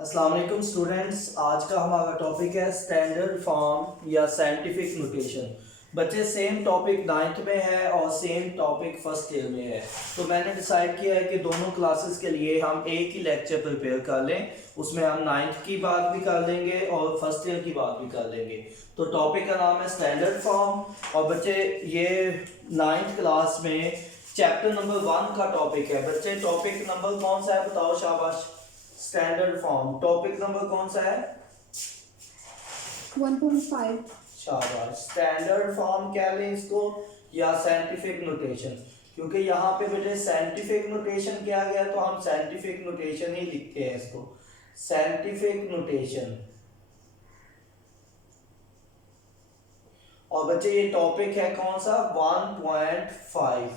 अस्सलाम वालेकुम स्टूडेंट्स। आज का हमारा टॉपिक है स्टैंडर्ड फॉर्म या साइंटिफिक नोटेशन। बच्चे सेम टॉपिक 9th में है और सेम टॉपिक फर्स्ट ईयर में है, तो मैंने डिसाइड किया है कि दोनों क्लासेस के लिए हम एक ही लेक्चर प्रिपेयर कर लें। उसमें हम 9th की बात भी कर लेंगे और फर्स्ट ईयर की बात भी कर लेंगे। तो टॉपिक का नाम है स्टैंडर्ड फॉर्म। और बच्चे ये 9th क्लास में चैप्टर नंबर 1 का टॉपिक है। बच्चे टॉपिक नंबर कौन सा है बताओ, शाबाश। स्टैंडर्ड फॉर्म टॉपिक नंबर कौन सा है? 1.5। शाबाश। स्टैंडर्ड फॉर्म कह लें इसको या साइंटिफिक नोटेशन, क्योंकि यहाँ पे बेटे साइंटिफिक नोटेशन किया गया तो हम साइंटिफिक नोटेशन ही लिखते हैं इसको, साइंटिफिक नोटेशन। और बच्चे ये टॉपिक है कौन सा? 1.5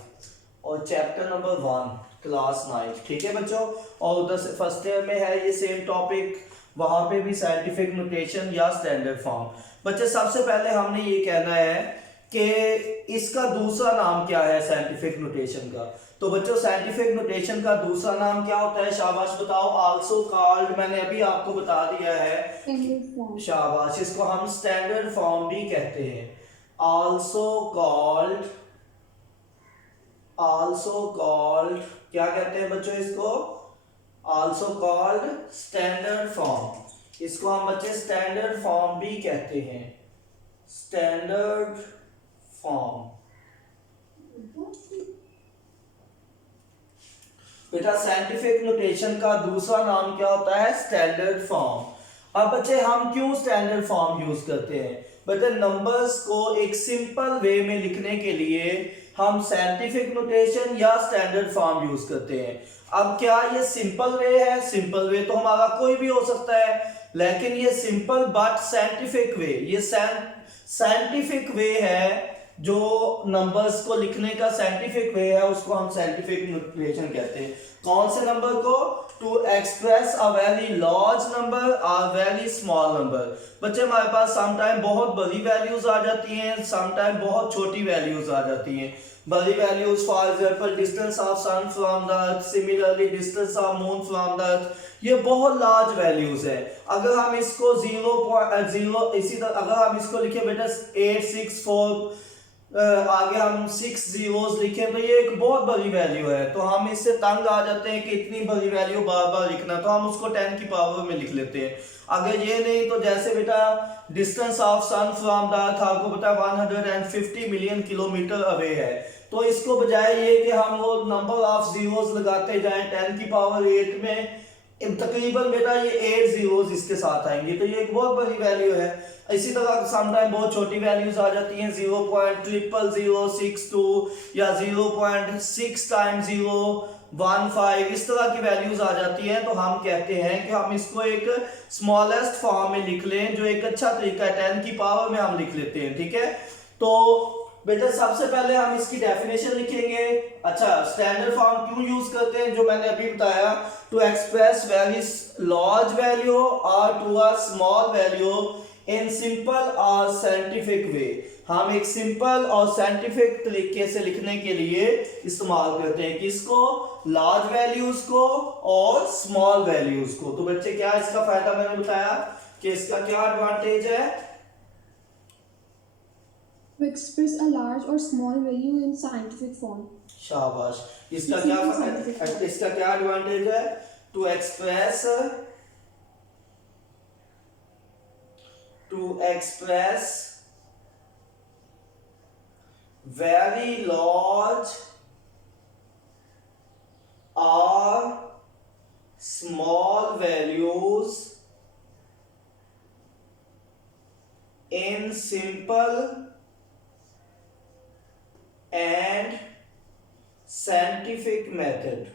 और चैप्टर नंबर 1 क्लास 9, ठीक है बच्चों। और उधर से फर्स्ट ईयर में है ये सेम टॉपिक, वहां पे भी साइंटिफिक नोटेशन या स्टैंडर्ड फॉर्म। बच्चे सबसे पहले हमने ये कहना है कि इसका दूसरा नाम क्या है साइंटिफिक नोटेशन का। तो बच्चों साइंटिफिक नोटेशन का दूसरा नाम क्या होता है? शाबाश बताओ। आल्सो कॉल्ड, मैंने अभी आपको बता दिया है। शाबाश, इसको हम स्टैंडर्ड फॉर्म भी कहते हैं। आल्सो कॉल्ड क्या कहते हैं बच्चों इसको? Also called standard form. इसको हम बच्चे स्टैंडर्ड फॉर्म भी कहते हैं, स्टैंडर्ड फॉर्म। बेटा साइंटिफिक नोटेशन का दूसरा नाम क्या होता है? Standard form. अब बच्चे हम क्यों स्टैंडर्ड फॉर्म यूज करते हैं? बच्चे नंबर्स को एक सिंपल वे में लिखने के लिए हम साइंटिफिक नोटेशन या स्टैंडर्ड फॉर्म यूज करते हैं। अब क्या ये सिंपल वे है? सिंपल वे तो हमारा कोई भी हो सकता है, लेकिन ये सिंपल बट साइंटिफिक वे, ये साइंटिफिक वे है जो नंबर्स को लिखने का साइंटिफिक वे है, उसको हम साइंटिफिक नोटेशन कहते हैं। कौन से नंबर को? To express a very large number और वेरी स्मॉल नंबर। बच्चे हमारे पास सम टाइम बहुत बड़ी वैल्यूज आ जाती हैं, सम टाइम बहुत छोटी वैल्यूज आ जाती हैं। बड़ी values for example distance of sun from the earth, similarly distance of moon from the earth, ये बहुत लार्ज वैल्यूज है। अगर हम इसको 0.0 इसी तरह अगर हम इसको लिखे बेटा 864 आगे हम 6 zeros लिखें तो ये एक बहुत बड़ी वैल्यू है, तो हम इससे तंग आ जाते हैं कि इतनी बड़ी वैल्यू बार बार लिखना, तो हम उसको 10 की पावर में लिख लेते हैं। अगर ये नहीं तो जैसे बेटा distance of sun from the earth आपको पता है 150 मिलियन किलोमीटर अवे है, तो इसको बजाय ये कि हम वो नंबर ऑफ जीरोस लगाते जाएं 10 की पावर 8 में, तकरीबन बेटा ये 8 जीरोस इसके साथ आएंगे, तो ये एक बहुत बड़ी वैल्यू है। इसी तरह समटाइम बहुत छोटी वैल्यूज आ जाती हैं 0.0062 या 0.6 टाइम्स 0.15, इस तरह की वैल्यूज आ जाती हैं, तो हम कहते हैं कि हम इसको एक स्मॉलेस्ट फॉर्म में लिख लें, जो एक अच्छा तरीका है, 10 की पावर में हम लिख लेते हैं, ठीक है। तो बेटा सबसे पहले हम इसकी डेफिनेशन लिखेंगे। अच्छा, स्टैंडर्ड फॉर्म क्यों यूज करते हैं? जो मैंने अभी बताया, to express very large value और to a small value in simple और साइंटिफिक वे। हम एक सिंपल और साइंटिफिक तरीके से लिखने के लिए इस्तेमाल करते हैं किसको? लार्ज वैल्यूज को और स्मॉल वैल्यूज को। तो बच्चे क्या इसका फायदा मैंने बताया कि इसका क्या एडवांटेज है? To express a large or small value in scientific form. शाबाश। इसका क्या एडवांटेज है? To express very large or small values in simple and scientific method।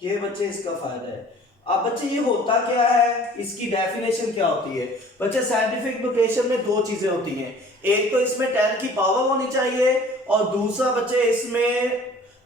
ये बच्चे इसका फायदा है। अब बच्चे ये होता क्या है, इसकी डेफिनेशन क्या होती है? बच्चे साइंटिफिक नोटेशन में दो चीजें होती हैं, एक तो इसमें 10 की पावर होनी चाहिए और दूसरा बच्चे इसमें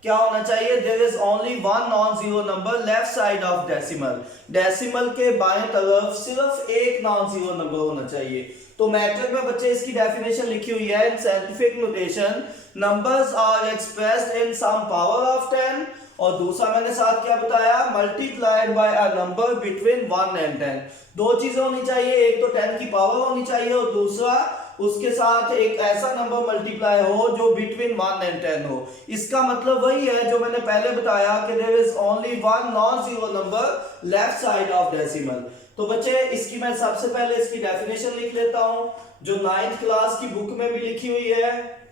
क्या होना चाहिए? There is only one non zero number left side of decimal. Decimal के बाएं तरफ सिर्फ एक नॉन जीरो नंबर होना चाहिए। तो मैट्रिक में बच्चे इसकी डेफिनेशन लिखी हुई है in scientific notation, numbers are expressed in some power of 10 और दूसरा मैंने साथ क्या बताया, multiplied by a number between 1 and 10। दो चीजें होनी चाहिए, एक तो 10 की पावर होनी चाहिए और दूसरा उसके साथ एक ऐसा नंबर मल्टीप्लाई हो जो बिटवीन 1 एंड 10 हो। इसका मतलब वही है जो मैंने पहले बताया कि there is only one non zero number left side of decimal. तो बच्चे इसकी मैं सबसे पहले इसकी डेफिनेशन लिख लेता हूं जो 9th क्लास की बुक में भी लिखी हुई है।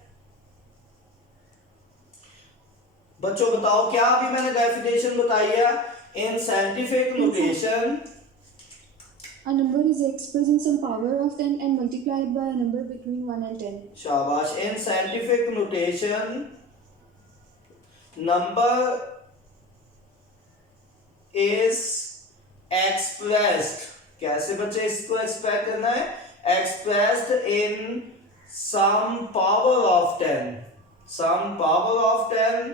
बच्चों बताओ क्या अभी मैंने डेफिनेशन बताई है? In scientific notation A number is expressed in some power of 10 and multiplied by a number between 1 and 10. शाबाश। In scientific notation number is expressed, कैसे बच्चे इसको एक्सप्रेस करना है? Expressed in some power of 10, some power of 10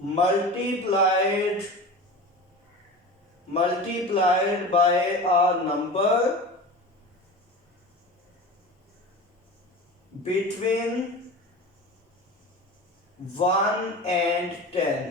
multiplied by a number between 1 and 10।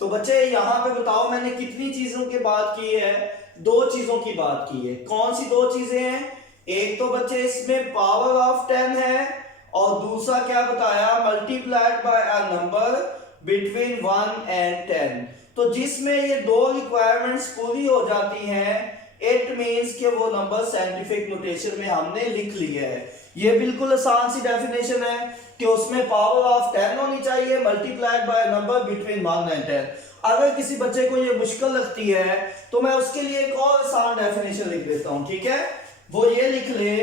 तो बच्चे यहां पे बताओ मैंने कितनी चीजों की बात की है? दो चीजों की बात की है। कौन सी दो चीजें हैं? एक तो बच्चे इसमें पावर ऑफ 10 है और दूसरा क्या बताया, multiplied by a number between 1 and 10। तो जिसमें ये दो रिक्वायरमेंट्स पूरी हो जाती हैं, इट मींस कि वो नंबर साइंटिफिक नोटेशन में हमने लिख लिया है। ये बिल्कुल आसान सी डेफिनेशन है कि उसमें पावर ऑफ 10 होनी चाहिए multiplied by number between 1 and 10। अगर किसी बच्चे को ये मुश्किल लगती है तो मैं उसके लिए एक और आसान डेफिनेशन लिख देता हूं, ठीक है? वो ये लिख ले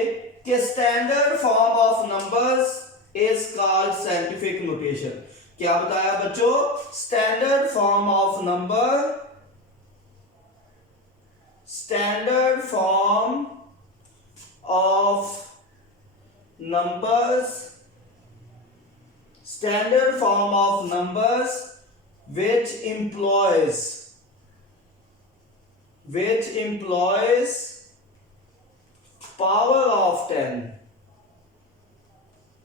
कि standard form of numbers is called scientific notation. क्या बताया बच्चों? Standard form of number, standard form of numbers, standard form of numbers which employs power of 10,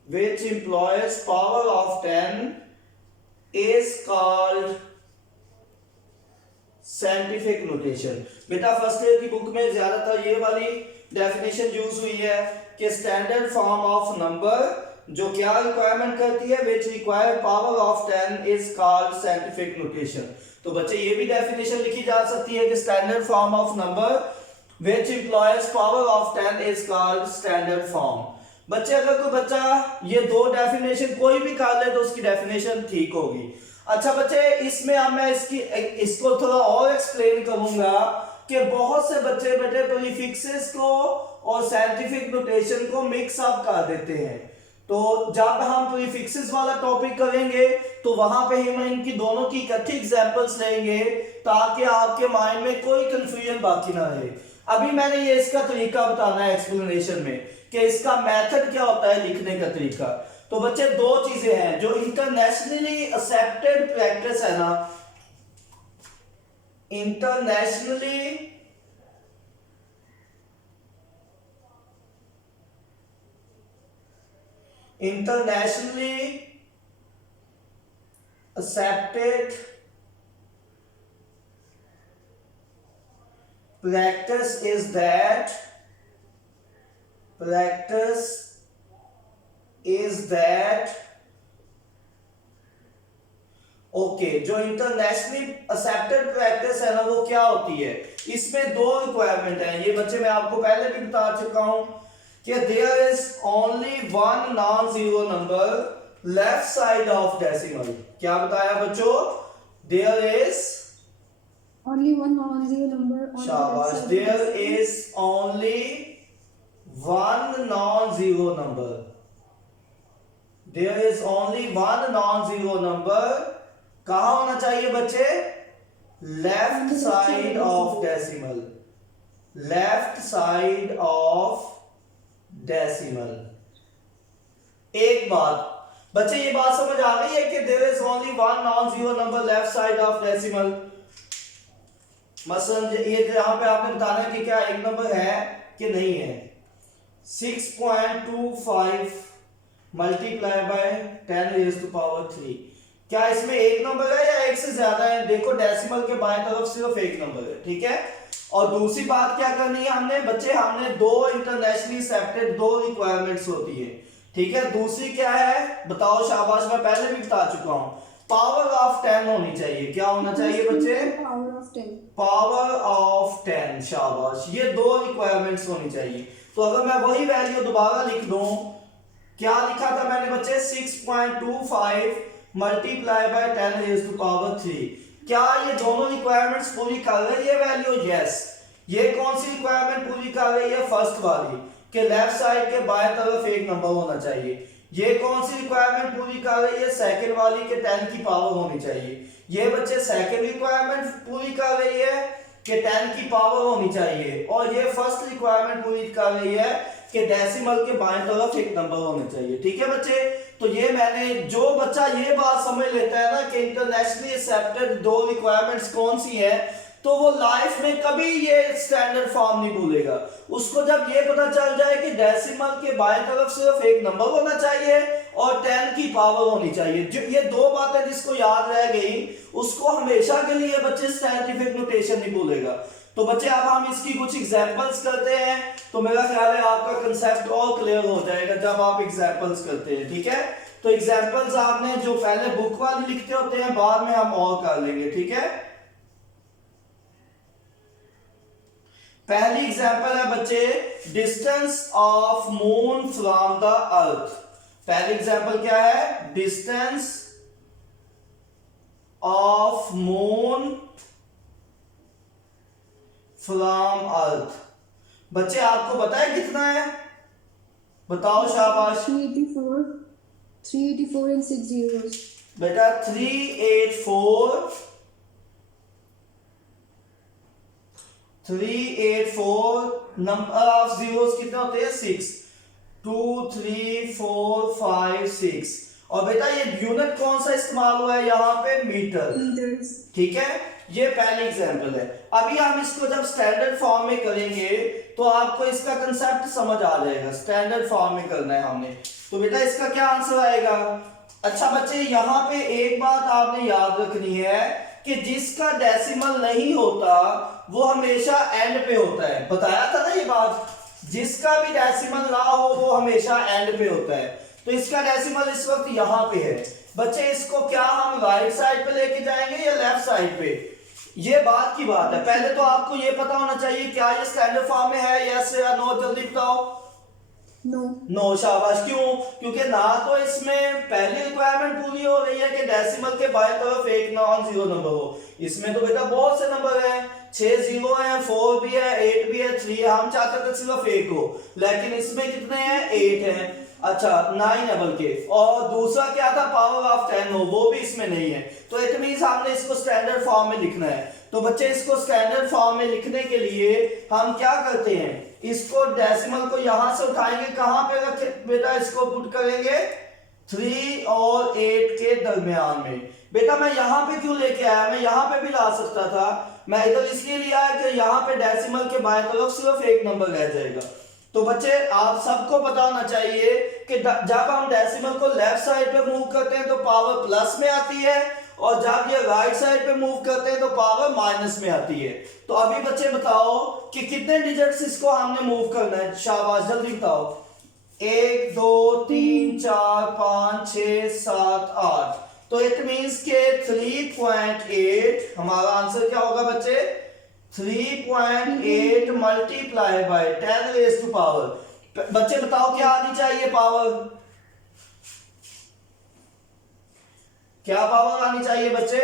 which employs power of 10 is called scientific notation. बेटा first year की book में ज्यादातर ये वाली definition use हुई है कि स्टैंडर्ड फॉर्म ऑफ नंबर जो क्या रिक्वायरमेंट करती है, which require power of 10 is called scientific notation. तो बच्चे ये भी डेफिनेशन लिखी जा सकती है कि standard form of number which employees power of 10 is called standard form. बच्चे अगर कोई बच्चा ये दो डेफिनेशन कोई भी कर ले तो उसकी डेफिनेशन ठीक होगी। अच्छा बच्चे इसमें अब मैं इसको थोड़ा और एक्सप्लेन करूंगा कि बहुत से बच्चे बेटे प्रीफिक्सेस को और साइंटिफिक नोटेशन को मिक्स अप कर देते हैं। तो जब हम प्रीफिक्सेस वाला टॉपिक करेंगे तो वहां पे हम इनकी दोनों की इकट्ठी एग्जांपल्स लेंगे ताकि आपके माइंड में कोई कंफ्यूजन बाकी ना रहे। अभी मैंने ये इसका तरीका बताना है एक्सप्लेनेशन में कि इसका मेथड क्या होता है लिखने का तरीका। तो बच्चे दो चीजें हैं जो इंटरनेशनली एक्सेप्टेड प्रैक्टिस है ना, internationally accepted practice is that okay जो इंटरनेशनली एक्सेप्टेड प्रैक्टिस है ना वो क्या होती है? इसमें दो रिक्वायरमेंट है। ये बच्चे मैं आपको पहले भी बता चुका हूं कि there is only one non zero number left side of decimal. क्या बताया बच्चों? There is Only one non-zero number on the left शाबाश, side of there the is only one non zero number, there is only one non zero number. कहां होना चाहिए बच्चे? Left side of decimal, left side of decimal. एक बात बच्चे ये बात समझ आ गई है कि there is only one non zero number left side of decimal. मसलन ये यहां पे आपने बताना है कि क्या एक नंबर है कि नहीं है। 6.25 multiply by 10 raise to power 3। क्या इसमें एक नंबर है या एक से ज्यादा है? देखो डेसिमल के बाएं तरफ सिर्फ एक नंबर है, ठीक है। और दूसरी बात क्या करनी है हमने बच्चे, हमने दो इंटरनेशनली एक्सेप्टेड दो रिक्वायरमेंट्स होती है, ठीक है। दूसरी क्या है बताओ, शाबाश, मैं पहले भी बता चुका हूं, पावर ऑफ 10 होनी चाहिए। क्या होना चाहिए बच्चे? Power of 10। पावर ऑफ 10, शाबाश। ये दो रिक्वायरमेंट्स होनी चाहिए। तो अगर मैं वही वैल्यू दोबारा लिख दूं, क्या लिखा था मैंने बच्चे? 6.25 multiply by 10 raise to power 3। क्या ये दोनों रिक्वायरमेंट्स पूरी कर रही है वैल्यू? यस। ये कौन सी रिक्वायरमेंट पूरी कर रही है? फर्स्ट वाली, कि लेफ्ट साइड के बाएं तरफ एक नंबर होना चाहिए। ये कौन सी रिक्वायरमेंट पूरी कर रही है? सेकंड वाली, के 10 की पावर होनी चाहिए। ये बच्चे सेकंड रिक्वायरमेंट पूरी कर रही है कि 10 की पावर होनी चाहिए, और ये फर्स्ट रिक्वायरमेंट पूरी कर रही है कि डेसिमल के बाएं तरफ एक नंबर होना चाहिए, ठीक है बच्चे। तो ये मैंने, जो बच्चा ये बात समझ लेता है ना कि इंटरनेशनली एक्सेप्टेड दो रिक्वायरमेंट्स कौन सी है, तो वो लाइफ में कभी ये स्टैंडर्ड फॉर्म नहीं भूलेगा। उसको जब ये पता चल जाए कि डेसिमल के बाएं तरफ सिर्फ एक नंबर होना चाहिए और 10 की पावर होनी चाहिए, जो ये दो बातें जिसको याद रह गई, उसको हमेशा के लिए बच्चे साइंटिफिक नोटेशन नहीं भूलेगा। तो बच्चे अब हम इसकी कुछ एग्जांपल्स करते हैं, तो मेरा ख्याल है आपका कंसेप्ट और क्लियर हो जाएगा जब आप एग्जांपल्स करते हैं, ठीक है। तो एग्जांपल्स आपने जो पहले बुक वाली लिखते होते हैं, बाद में हम और कर लेंगे, ठीक है। पहली एग्जांपल है बच्चे, distance of moon from the अर्थ। पहली एग्जांपल क्या है? डिस्टेंस ऑफ मून फ्रॉम अर्थ। बच्चे आपको पता है कितना है? बताओ शाबाश। 384 and 6 zeros। बेटा 384 नंबर ऑफ जीरोस कितने होते हैं? 6। 2 3 4 5 6। और बेटा ये यूनिट कौन सा इस्तेमाल हुआ है यहाँ पे? मीटर, ठीक है। ये पहली एग्जांपल है। अभी हम इसको जब स्टैंडर्ड फॉर्म में करेंगे तो आपको इसका कंसेप्ट समझ आ जाएगा। स्टैंडर्ड फॉर्म में करना है हमने, तो बेटा इसका क्या आंसर आएगा? अच्छा बच्चे, यहाँ पे एक बात आपने याद रखनी है कि जिसका डेसिमल नहीं होता वो हमेशा एंड पे होता है। बताया था ना ये बात, जिसका भी डेसिमल ना हो वो हमेशा एंड पे होता है। तो इसका डेसिमल इस वक्त यहाँ पे है बच्चे। इसको क्या हम राइट साइड पे लेके जाएंगे या लेफ्ट साइड पे? ये बात की बात है। पहले तो आपको ये पता होना चाहिए क्या ये स्टैंडर्ड फॉर्म में है, यस या नो? जल्दी बताओ। नो, शाबाश। क्यों? क्योंकि ना तो इसमें पहली रिक्वायरमेंट पूरी हो रही है कि डेसिमल के बाएं तरफ एक नॉन जीरो नंबर हो। इसमें तो बेटा बहुत से नंबर हैं, 6 जीरो है, 4 भी है, 8 भी है, 3 है। हम चाहते थे सिर्फ एक हो, लेकिन इसमें कितने हैं? 8 हैं। अच्छा 9 है बल्कि। और दूसरा क्या था? पावर ऑफ 10 हो, वो भी इसमें नहीं है। तो इट मींस हमने इसको स्टैंडर्ड फॉर्म में लिखना है। तो बच्चे इसको स्टैंडर्ड फॉर्म में लिखने के लिए हम क्या करते हैं? इसको डेसिमल को यहां से उठाएंगे, कहां पे रखे बेटा? इसको पुट करेंगे 3 और 8 के दरमियान में। बेटा मैं यहां पे क्यों लेके आया? मैं यहां पे भी ला सकता था। मैं इधर इसलिए लिया है कि यहां पे डेसिमल के बाएं तरफ सिर्फ एक नंबर रह जाएगा। तो बच्चे आप सबको पता होना चाहिए कि जब हम डेसिमल को लेफ्ट साइड पे मूव करते हैं तो पावर प्लस में आती है, और जब ये राइट साइड पे मूव करते हैं तो पावर माइनस में आती है। तो अभी बच्चे बताओ कि कितने डिजिट्स इसको हमने मूव करना है? शाबाश, जल्दी बताओ। 1 2 3 4 5 6 7 8। तो इट मींस के 3.8 हमारा आंसर क्या होगा बच्चे? 3.8 multiply by 10 raise to power. बच्चे बताओ क्या आनी चाहिए पावर? क्या पावर आनी चाहिए बच्चे?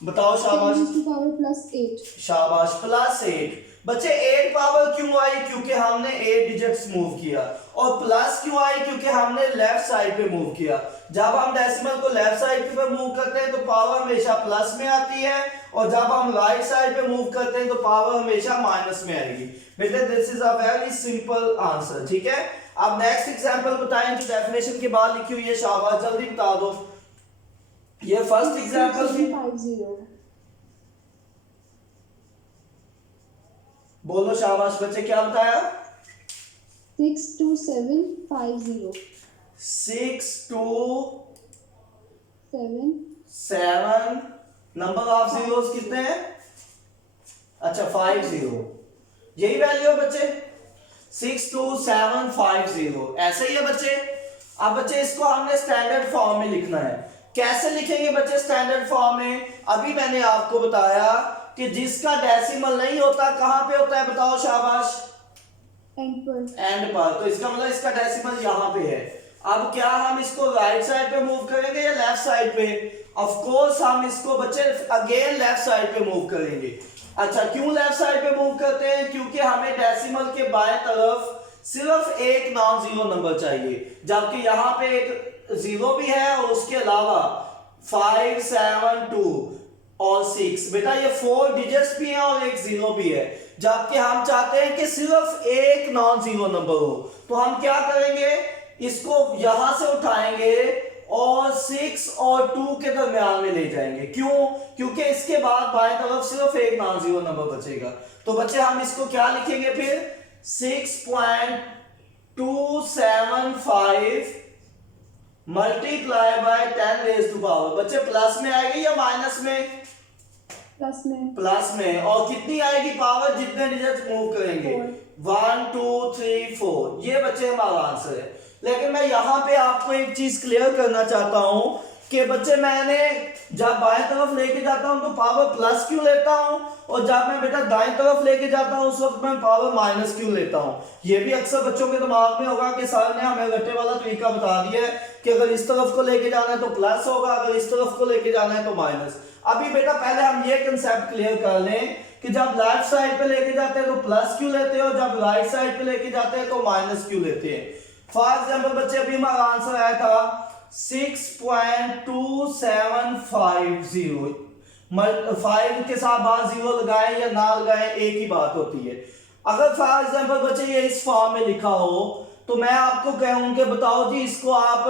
बताओ शाबाश। 10 to power plus 8। शाबाश, प्लस 8। बच्चे 8 पावर क्यों आई? क्योंकि हमने 8 डिजिट्स मूव किया। और प्लस क्यों आई? क्योंकि हमने लेफ्ट साइड पे मूव किया। जब हम डेसिमल को लेफ्ट साइड पे मूव करते हैं तो पावर हमेशा प्लस में आती है, और जब हम राइट साइड पे मूव करते हैं तो पावर हमेशा माइनस में आएगी। बेटे this is a very simple answer, ठीक है। अब नेक्स्ट एग्जांपल बताएं जो डेफिनेशन के बाद लिखी हुई है। शाबाश, जल्दी बता दो। ये फर्स्ट एग्जांपल थी। 50। बोलो शाबाश बच्चे, क्या बताया? 62750। 6 2 7, 7, नंबर ऑफ जीरोस कितने हैं? अच्छा 50, यही वैल्यू है बच्चे, 62750, ऐसे ही है बच्चे। अब बच्चे इसको हमने स्टैंडर्ड फॉर्म में लिखना है। कैसे लिखेंगे बच्चे स्टैंडर्ड फॉर्म में? अभी मैंने आपको बताया कि जिसका डेसिमल नहीं होता कहां पे होता है, बताओ शाबाश, end पर. एंड पर। तो इसका मतलब इसका डेसिमल यहां पे है। अब क्या हम इसको राइट साइड पे मूव करेंगे या लेफ्ट साइड पे? ऑफ कोर्स हम इसको बच्चे अगेन लेफ्ट साइड पे मूव करेंगे। अच्छा, क्यों लेफ्ट साइड पे मूव करते हैं? क्योंकि हमें डेसिमल के बाएं तरफ सिर्फ एक नॉन जीरो नंबर चाहिए, जबकि यहाँ पे एक जीरो भी है और उसके अलावा 5 7 2 और 6, बेटा ये 4 डिजिट्स भी हैं और एक जीरो भी है, जबकि हम चाहते हैं कि सिर्फ एक नॉन जीरो नंबर हो। तो हम क्या करेंगे, इसको यहां से उठाएंगे और 6 और 2 के दरमियान में ले जाएंगे। क्यों? क्योंकि इसके बाद बाएं तरफ सिर्फ एक नॉन जीरो नंबर बचेगा। तो बच्चे हम इसको क्या लिखेंगे फिर, 6.275 multiply by 10 raise to power. बच्चे प्लस में आएगी या माइनस में? प्लस में. प्लस में। और कितनी आएगी पावर? जितने डिजिट मूव करेंगे, 1 2 3 4। ये बच्चे हमारा आंसर है। लेकिन मैं यहाँ पे आपको एक चीज क्लियर करना चाहता हूं कि बच्चे मैंने जब बाएं तरफ लेके जाता हूं तो पावर प्लस क्यों लेता हूं, और जब मैं बेटा दाएं तरफ लेके जाता हूं उस वक्त मैं पावर माइनस क्यों लेता हूं। ये भी अक्सर बच्चों के दिमाग में होगा कि सर ने हमें रट्टे वाला तरीका बता दिया है कि अगर इस तरफ को लेके जाना है तो प्लस होगा, अगर इस तरफ को लेके जाना है तो माइनस। अभी बेटा पहले हम ये कंसेप्ट क्लियर कर लें कि जब लेफ्ट साइड पे लेके जाते हैं तो प्लस क्यों लेते हैं और जब राइट साइड पे लेके जाते हैं तो माइनस क्यों लेते हैं। फॉर एग्जाम्पल बच्चे अभी हमारा आंसर आया था 6.2750, 5 के साथ बाद जीरो लगाएं या ना लगाएं एक ही बात होती है। अगर फॉर एग्जाम्पल बच्चे ये इस फॉर्म में लिखा हो तो मैं आपको कहूं कि बताओ जी इसको आप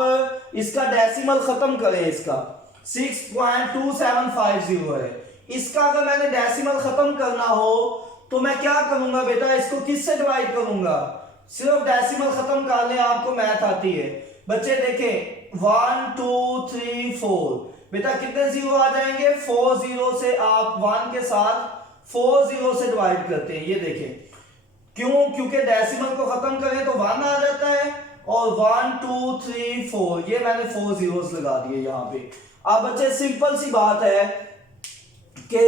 इसका डेसिमल खत्म करें। इसका 6.2750 है, इसका अगर मैंने डेसिमल खत्म करना हो तो मैं क्या करूंगा बेटा, इसको किससे डिवाइड करूंगा? सिर्फ डेसिमल खत्म कर ले, आपको मैथ आती है। बच्चे देखें 1 2 3 4, बेटा कितने जीरो आ जाएंगे? 4 जीरो से आप 1 के साथ 4 जीरो से डिवाइड करते हैं। ये देखें क्यों? क्योंकि डेसिमल को खत्म करें तो 1 आ जाता है, और 1 2 3 4 ये मैंने 4 जीरोस लगा दिए यहाँ पे। अब बच्चे सिंपल सी बात है कि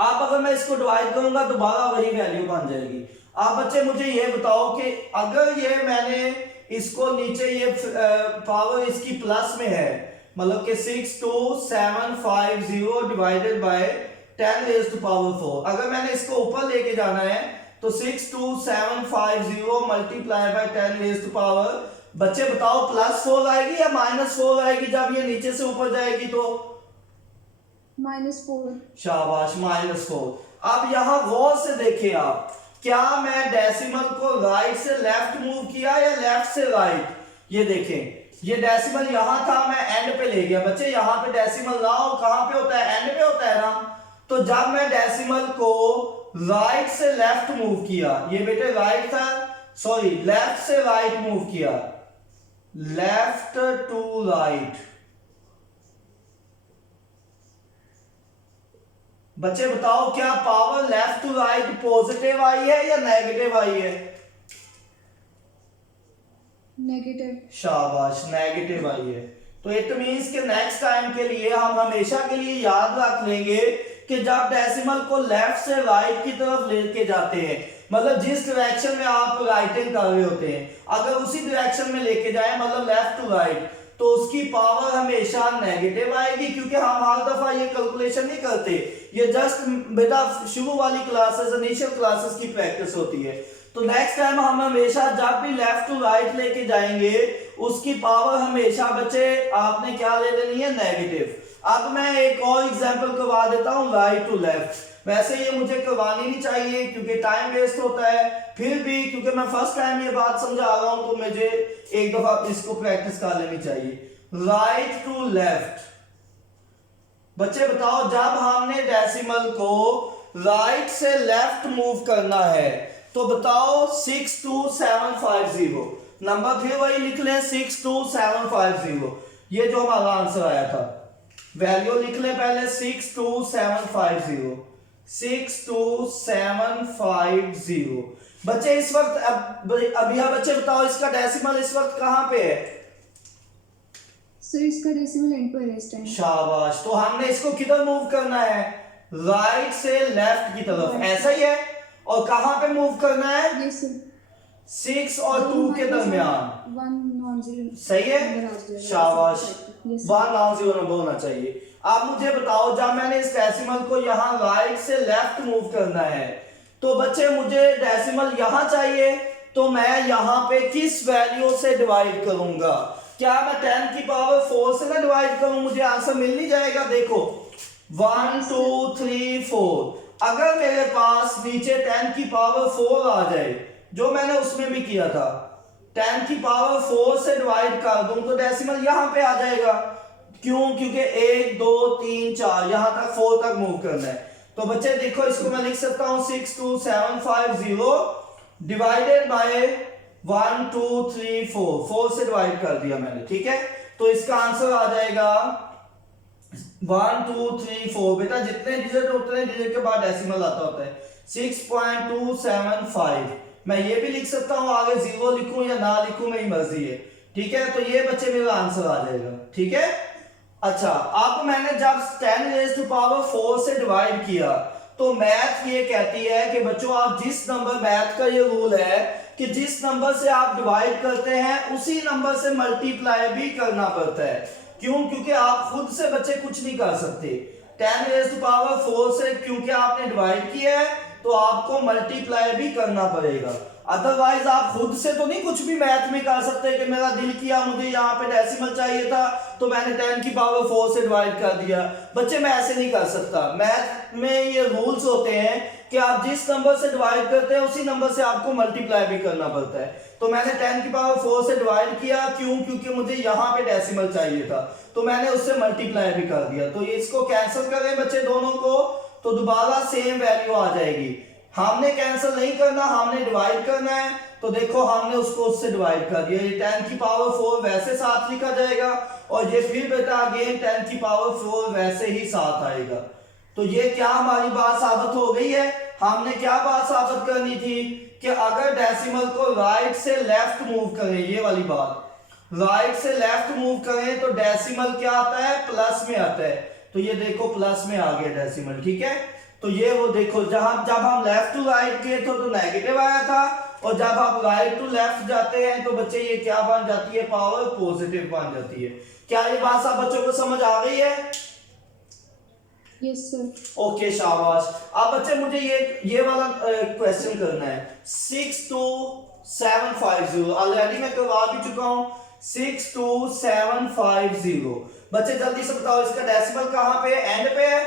आप अगर मैं इसको डिवाइड करूंगा दोबारा वही वैल्यू बन जाएगी। आप बच्चे मुझे ये बताओ कि अगर ये मैंने इसको नीचे ये पावर इसकी प्लस में है, मतलब कि 62750 divided by 10 raise to power 4, अगर मैंने इसको ऊपर लेके जाना है तो 62750 multiply by 10 raise to power, बच्चे बताओ +4 आएगी या -4 आएगी जब ये नीचे से ऊपर जाएगी? तो -4. शाबाश, -4। अब यहां गौर से देखिए आप, क्या मैं डेसिमल को राइट से लेफ्ट मूव किया या लेफ्ट से राइट? ये देखें, ये डेसिमल यहां था, मैं एंड पे ले गया। बच्चे यहां पे डेसिमल ना हो, कहां पे होता है? एंड पे होता है ना। तो जब मैं डेसिमल को राइट से लेफ्ट मूव किया, ये बेटे राइट था, सॉरी लेफ्ट से राइट मूव किया, लेफ्ट टू राइट। बच्चे बताओ क्या power left to right positive आई है या नेगेटिव आई है? नेगेटिव. शाबाश, नेगेटिव आई है। तो इट मींस कि नेक्स्ट टाइम के लिए हम हमेशा के लिए याद रख लेंगे कि जब डेसिमल को लेफ्ट से राइट की तरफ लेके जाते हैं, मतलब जिस डायरेक्शन में आप राइटिंग कर रहे होते हैं, अगर उसी डायरेक्शन में लेके जाए मतलब लेफ्ट टू राइट, तो उसकी पावर हमेशा नेगेटिव आएगी, क्योंकि हम हर दफा ये कैलकुलेशन नहीं करते, ये जस्ट बेटा शुरू वाली क्लासेस, इनिशियल क्लासेस की प्रैक्टिस होती है। तो नेक्स्ट टाइम हम हमेशा जब भी लेफ्ट टू राइट लेके जाएंगे उसकी पावर हमेशा बच्चे आपने क्या ले लेनी है? नेगेटिव। अब मैं एक और एग्जांपल करवा देता हूं राइट टू लेफ्ट। वैसे ये मुझे करवानी नहीं चाहिए क्योंकि टाइम वेस्ट होता है, फिर भी क्योंकि मैं फर्स्ट टाइम ये बात समझा रहा हूं तो मुझे एक दफा इसको प्रैक्टिस कर लेनी चाहिए। राइट टू लेफ्ट, बच्चे बताओ जब हमने डेसिमल को राइट से लेफ्ट मूव करना है तो बताओ 62750, नंबर फिर वही लिख लें 62750, ये जो हमारा आंसर आया था। वैल्यू लिख लें पहले 62750, 62750। बच्चे इस वक्त अब यह बच्चे बताओ इसका डेसिमल इस वक्त कहां पे है? सर इसका डेसिमल एंड पर है इस टाइम। शाबाश। तो हमने इसको किधर मूव करना है? राइट से लेफ्ट की तरफ, ऐसा ही है। और कहां पे मूव करना है? Yes sir. 6 और 2 के दरमियान। 190 सही है, शाबाश। यस 190 नंबर होना चाहिए। अब मुझे बताओ, जब मैंने इस डेसिमल को यहाँ राइट से लेफ्ट मूव करना है, तो बच्चे मुझे डेसिमल यहाँ चाहिए, तो मैं यहाँ पे किस वैल्यू से डिवाइड करूंगा? क्या मैं 10 की पावर 4 से ना डिवाइड करूं? मुझे आंसर मिल नहीं जाएगा। देखो 1 2 3 4, अगर मेरे पास नीचे 10 की पावर 4 आ जाए, जो मैंने उसमें भी किया था, 10 की पावर 4 से डिवाइड कर दूं तो डेसिमल यहां पे आ जाएगा। क्यों? क्योंकि 1 2 3 4 यहां तक 4 तक मूव करना है। तो बच्चे देखो, इसको मैं लिख सकता हूं 62750 डिवाइडेड बाय 1 2 3 4, 4 से डिवाइड कर दिया मैंने, ठीक है। तो इसका आंसर आ जाएगा 1 2 3 4। बेटा जितने डिजिट उतने डिजिट के बाद डेसिमल आता होता है। 6.275। मैं ये भी लिख सकता हूं, आगे 0 लिखूं या ना लिखूं मेरी मर्जी है, ठीक है। तो ये बच्चे मेरा आंसर आ जाएगा, ठीक है। अच्छा, अब मैंने जब 10 रेज़ टू पावर 4 से डिवाइड किया, तो मैथ ये कहती है कि बच्चों आप जिस नंबर, मैथ का ये रूल है कि जिस नंबर से आप डिवाइड करते हैं उसी नंबर से मल्टीप्लाई भी करना पड़ता है। क्यों? क्योंकि आप खुद से बच्चे कुछ नहीं कर सकते। 10 रेज़ टू पावर 4 से क्योंकि आपने डिवाइड किया है, तो आपको मल्टीप्लाई भी करना पड़ेगा। अदरवाइज आप खुद से तो नहीं कुछ भी मैथ में कर सकते कि मेरा दिल किया मुझे यहाँ पे डेसिमल चाहिए था तो मैंने 10 की पावर 4 से डिवाइड कर दिया। बच्चे मैं ऐसे नहीं कर सकता। मैथ में ये रूल्स होते हैं कि आप जिस नंबर से डिवाइड करते हैं उसी नंबर से आपको मल्टीप्लाई भी करना पड़ता है। तो मैंने 10 की पावर 4 से डिवाइड किया, क्यों? क्योंकि मुझे यहाँ पे डेसिमल चाहिए था, तो मैंने उससे मल्टीप्लाई भी कर दिया। तो इसको कैंसिल करें बच्चे दोनों को, तो दोबारा सेम वैल्यू आ जाएगी। हमने कैंसिल नहीं करना, हमने डिवाइड करना है। तो देखो हमने उसको उससे डिवाइड कर दिया। ये 10 की पावर 4 वैसे साथ लिखा जाएगा, और ये फिर बेटा अगेन 10 की पावर 4 वैसे ही साथ आएगा। तो ये क्या हमारी बात साबित हो गई है? हमने क्या बात साबित करनी थी कि अगर डेसिमल को राइट से लेफ्ट मूव करें, ये वाली बात, राइट से लेफ्ट मूव करें तो डेसिमल क्या आता है? प्लस में आता है। तो ये देखो प्लस में आ गया डेसिमल, ठीक है। तो ये वो देखो, जब हम लेफ्ट टू राइट गए थे तो नेगेटिव आया था, और जब आप राइट टू लेफ्ट जाते हैं तो बच्चे ये क्या बन जाती है? पावर पॉजिटिव बन जाती है। क्या ये बात सब बच्चों को समझ आ गई है? Yes sir. ओके, शाबाश। अब बच्चे मुझे ये वाला क्वेश्चन करना है। 62750 ऑलरेडी मैं करवा भी चुका हूं। 62750 बच्चे जल्दी से बताओ इसका डेसिमल कहां पे है? एंड पे है।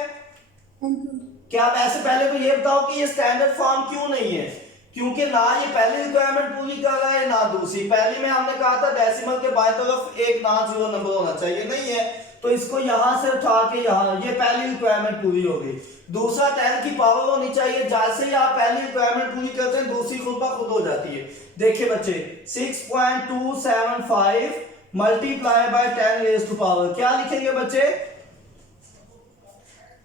क्या ऐसे पहले तो ये बताओ कि ये स्टैंडर्ड फॉर्म क्यों नहीं है? क्योंकि ना ये पहली रिक्वायरमेंट पूरी कर रहा है ना दूसरी। पहली में हमने कहा था डेसिमल के बाएं तरफ एक ना 0 नंबर होना चाहिए, नहीं है, तो इसको यहां से उठा के यहां, ये पहली रिक्वायरमेंट पूरी हो गई। दूसरा 10 की पावर होनी चाहिए। जैसे ही आप पहली रिक्वायरमेंट पूरी करते हैं दूसरी खुद ब खुद हो जाती है। देखिए बच्चे 6.275 multiply by 10 raise to power, क्या लिखेंगे बच्चे?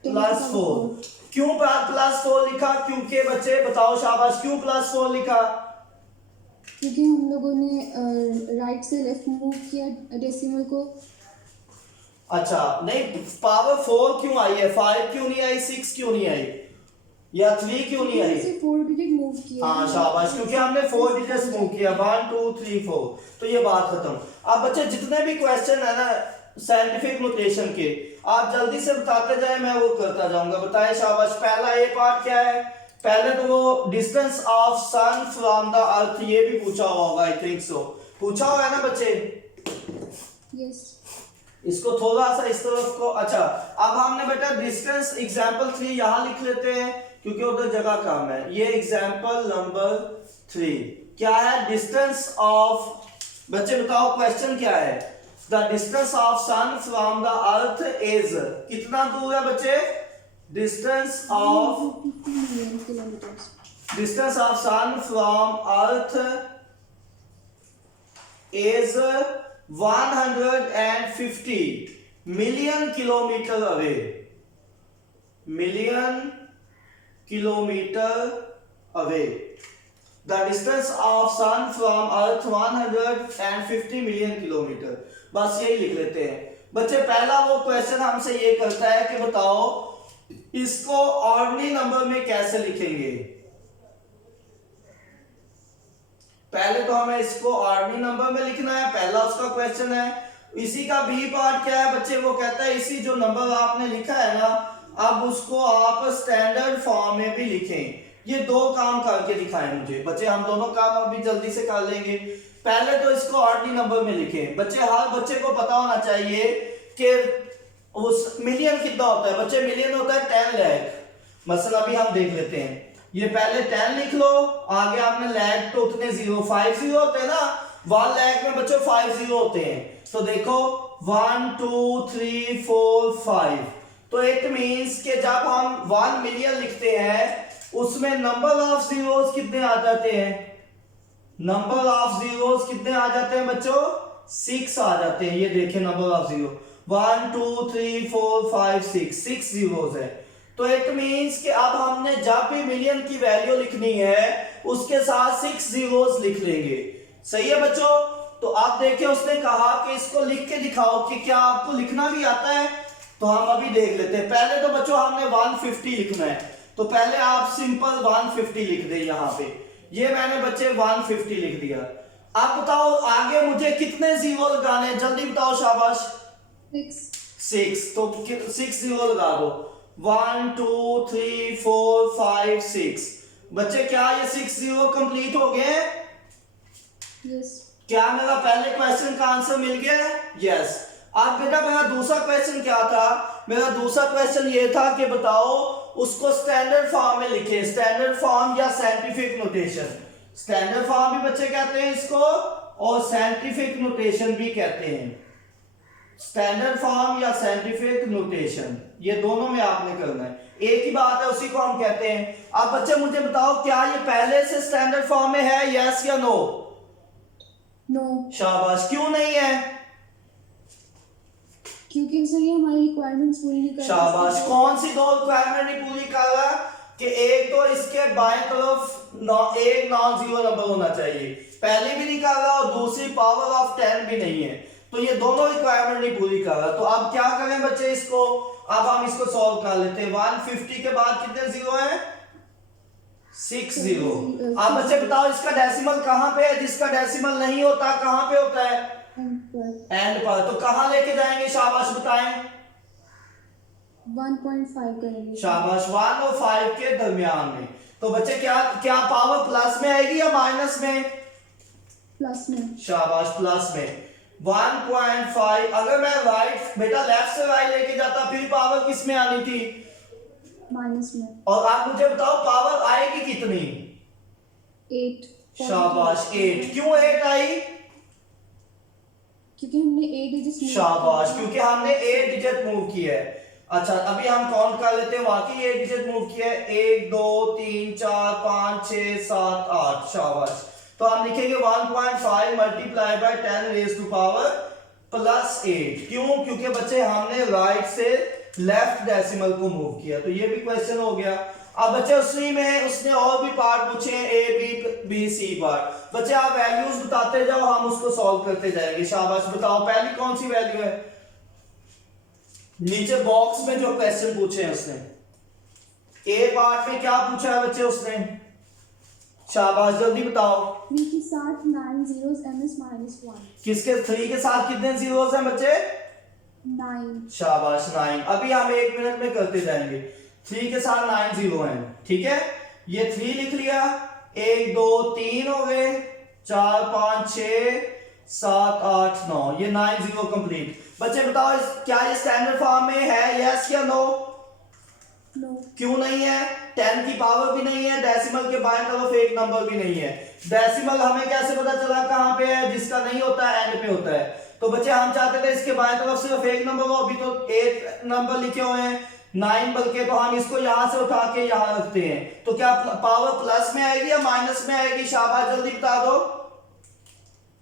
+4। क्यों +4 लिखा? क्योंकि बच्चे बताओ शाबाश, क्यों +4 लिखा? क्योंकि हम लोगों ने राइट से लेफ्ट मूव किया डेसिमल को। अच्छा, नहीं, पावर 4 क्यों आई है? 5 क्यों नहीं आई? 6 क्यों नहीं आई? या 3 क्यों नहीं आई? 4 डिजिट मूव किया। हाँ शाबाश, क्योंकि हमने 4 डिजिट्स मूव किया, 1 2 3 4। तो ये बात खत्म। अब बच्चे जितने भी क्वेश्चन है ना साइंटिफिक नोटेशन के, आप जल्दी से बताते जाए, मैं वो करता जाऊंगा। बताएं शाबाश। पहला ए पार्ट क्या है? पहले तो वो distance of sun from the earth, ये भी पूछा होगा, आई थिंक सो पूछा होगा ना बच्चे? यस। इसको थोड़ा सा इस तरफ को। अच्छा, अब हमने बेटा डिस्टेंस एग्जांपल 3 यहां लिख लेते हैं क्योंकि उधर जगह कम है। ये एग्जांपल नंबर 3 क्या है? डिस्टेंस ऑफ, बच्चे बताओ क्वेश्चन क्या है? The distance of sun from the earth is, कितना दूर है बच्चे? Distance of kilometre. Distance of sun from earth is 150 million kilometer away. Million kilometer away. The distance of sun from earth 150 million kilometer. बस यही लिख लेते हैं बच्चे। पहला वो क्वेश्चन हमसे ये करता है कि बताओ इसको ऑर्डिनरी नंबर में कैसे लिखेंगे। पहले तो हमें इसको ऑर्डिनरी नंबर में लिखना है, पहला उसका क्वेश्चन है। इसी का बी पार्ट क्या है बच्चे, वो कहता है इसी जो नंबर आपने लिखा है ना, अब उसको आप स्टैंडर्ड फॉर्म में भी लिखें। ये दो काम करके दिखाएं मुझे बच्चे, हम दोनों काम अभी जल्दी से कर लेंगे। पहले तो इसको ऑर्डिनरी नंबर में लिखें बच्चे। हर बच्चे को पता होना चाहिए कि उस मिलियन कितना होता है बच्चे। मिलियन होता है 10 लाख। मसला अभी हम देख लेते हैं। ये पहले 10 लिख लो, आगे आपने लाख तो उतने 5 जीरो होते हैं ना, 1 लाख में बच्चों 5 जीरो होते हैं। तो देखो 1 2 3 4 5। तो इट मींस कि जब हम 1 मिलियन लिखते हैं उसमें नंबर ऑफ जीरोस कितने आ जाते हैं, नंबर ऑफ जीरोस कितने आ जाते हैं बच्चों, 6 आ जाते हैं। ये देखें नंबर ऑफ जीरो 1 2 3 4 5 6 जीरोस है। तो इट मींस कि अब हमने जब भी मिलियन की वैल्यू लिखनी है उसके साथ 6 जीरोस लिख लेंगे। सही है बच्चों। तो आप देखिए उसने कहा कि इसको लिख के दिखाओ कि क्या आपको लिखना भी आता है। तो हम अभी देख लेते हैं। पहले तो बच्चों हमने 150 लिखना है, तो पहले आप सिंपल 150 लिख दें यहाँ पे। ये मैंने बच्चे 150 लिख दिया। आप बताओ आगे मुझे कितने जीरो लगाने, जल्दी बताओ शाबाश। 6। तो 6 जीरो लगा दो। 1 2 3 4 5 6। बच्चे क्या ये 6 जीरो कंप्लीट हो गए? यस। क्या मेरा पहले क्वेश्चन का आंसर मिल गया? यस। अब बेटा मेरा दूसरा क्वेश्चन क्या था? मेरा दूसरा क्वेश्चन ये था कि बताओ उसको स्टैंडर्ड फॉर्म में लिखे। स्टैंडर्ड फॉर्म या साइंटिफिक नोटेशन। स्टैंडर्ड फॉर्म भी बच्चे कहते हैं इसको और साइंटिफिक नोटेशन भी कहते हैं। स्टैंडर्ड फॉर्म या साइंटिफिक नोटेशन, ये दोनों में आपने करना है, एक ही बात है, उसी को हम कहते हैं। अब बच्चे मुझे बताओ क्या ये पहले से स्टैंडर्ड फॉर्म में है, यस या नो? नो। शाबाश। क्यों नहीं है? क्योंकि सर ये हमारी रिक्वायरमेंट्स पूरी नहीं कर रहा। शाबाश। कौन सी दो रिक्वायरमेंट नहीं पूरी कर रहा? कि एक तो इसके बाएं तरफ एक नॉन जीरो नंबर होना चाहिए, पहली भी नहीं कर रहा, और दूसरी पावर ऑफ 10 भी नहीं है। तो ये दोनों रिक्वायरमेंट नहीं पूरी कर रहा। तो अब क्या करें बच्चे इसको, अब हम इसको सॉल्व कर लेते हैं। 150 के बाद कितने जीरो है? 6 जीरो। अब बच्चे बताओ इसका डेसिमल कहां पे है? जिसका डेसिमल नहीं होता कहां पे होता है? एंड पर। तो कहां लेके जाएंगे शाबाश बताएं? 1.5 करेंगे। शाबाश। 1 और 5 के दरमियान में। तो बच्चे क्या पावर प्लस में आएगी या माइनस में? प्लस में। शाबाश प्लस में। 1.5। अगर मैं राइट बेटा लेफ्ट से राइट लेके जाता फिर पावर किस में आनी थी? माइनस में। और आप मुझे बताओ पावर आएगी कितनी? 8। शाबाश 8। क्यों 8 आई? क्योंकि हमने 8 डिजिट। शाबाश, क्योंकि हमने 8 डिजिट मूव किया है। अच्छा अभी हम काउंट कर लेते हैं, वाकई 8 डिजिट मूव किया है। 1 2 3 4 5 6 7 8। शाबाश। तो हम लिखेंगे 1.5 multiply by 10 raise to power plus 8। क्यों? क्योंकि बच्चे हमने राइट से लेफ्ट डेसिमल को मूव किया। तो ये भी क्वेश्चन हो गया। अब बच्चे उसी में उसने और भी पार्ट पूछे, ए बी सी पार्ट। बच्चे आप वैल्यूज बताते जाओ, हम उसको सॉल्व करते जाएंगे। शाबाश। बताओ पहली कौन सी वैल्यू है? नीचे बॉक्स में जो क्वेश्चन पूछे हैं उसने, ए पार्ट में क्या पूछा है बच्चे उसने? शाबाश जल्दी बताओ। 3 के साथ 9 zeros ms-1। किसके 3 के साथ कितने जीरोस हैं बच्चे? 9। शाबाश 9। अभी हम 1 मिनट में करते जाएंगे। 3 के साथ 9 जीरो हैं, ठीक है। ये 3 लिख लिया। 1 2 3 हो गए, 4 5 6 7 8 9। ये 9 जीरो कंप्लीट। बच्चे बताओ क्या ये स्टैंडर्ड फॉर्म में है, यस या नो? नो। क्यों नहीं है? 10 की पावर भी नहीं है, डेसिमल के बाएं तरफ एक नंबर भी नहीं है। डेसिमल हमें कैसे पता चला कहां पे है? जिसका नहीं होता है एंड पे होता है। तो बच्चे हम चाहते थे इसके बाएं तरफ सिर्फ एक नंबर हो, अभी तो 8 नंबर लिखे हुए हैं, 9 बल्कि। तो हम इसको यहां से उठा के यहां रखते हैं। तो क्या पावर प्लस में आएगी या माइनस में आएगी? शाबाश जल्दी बता दो।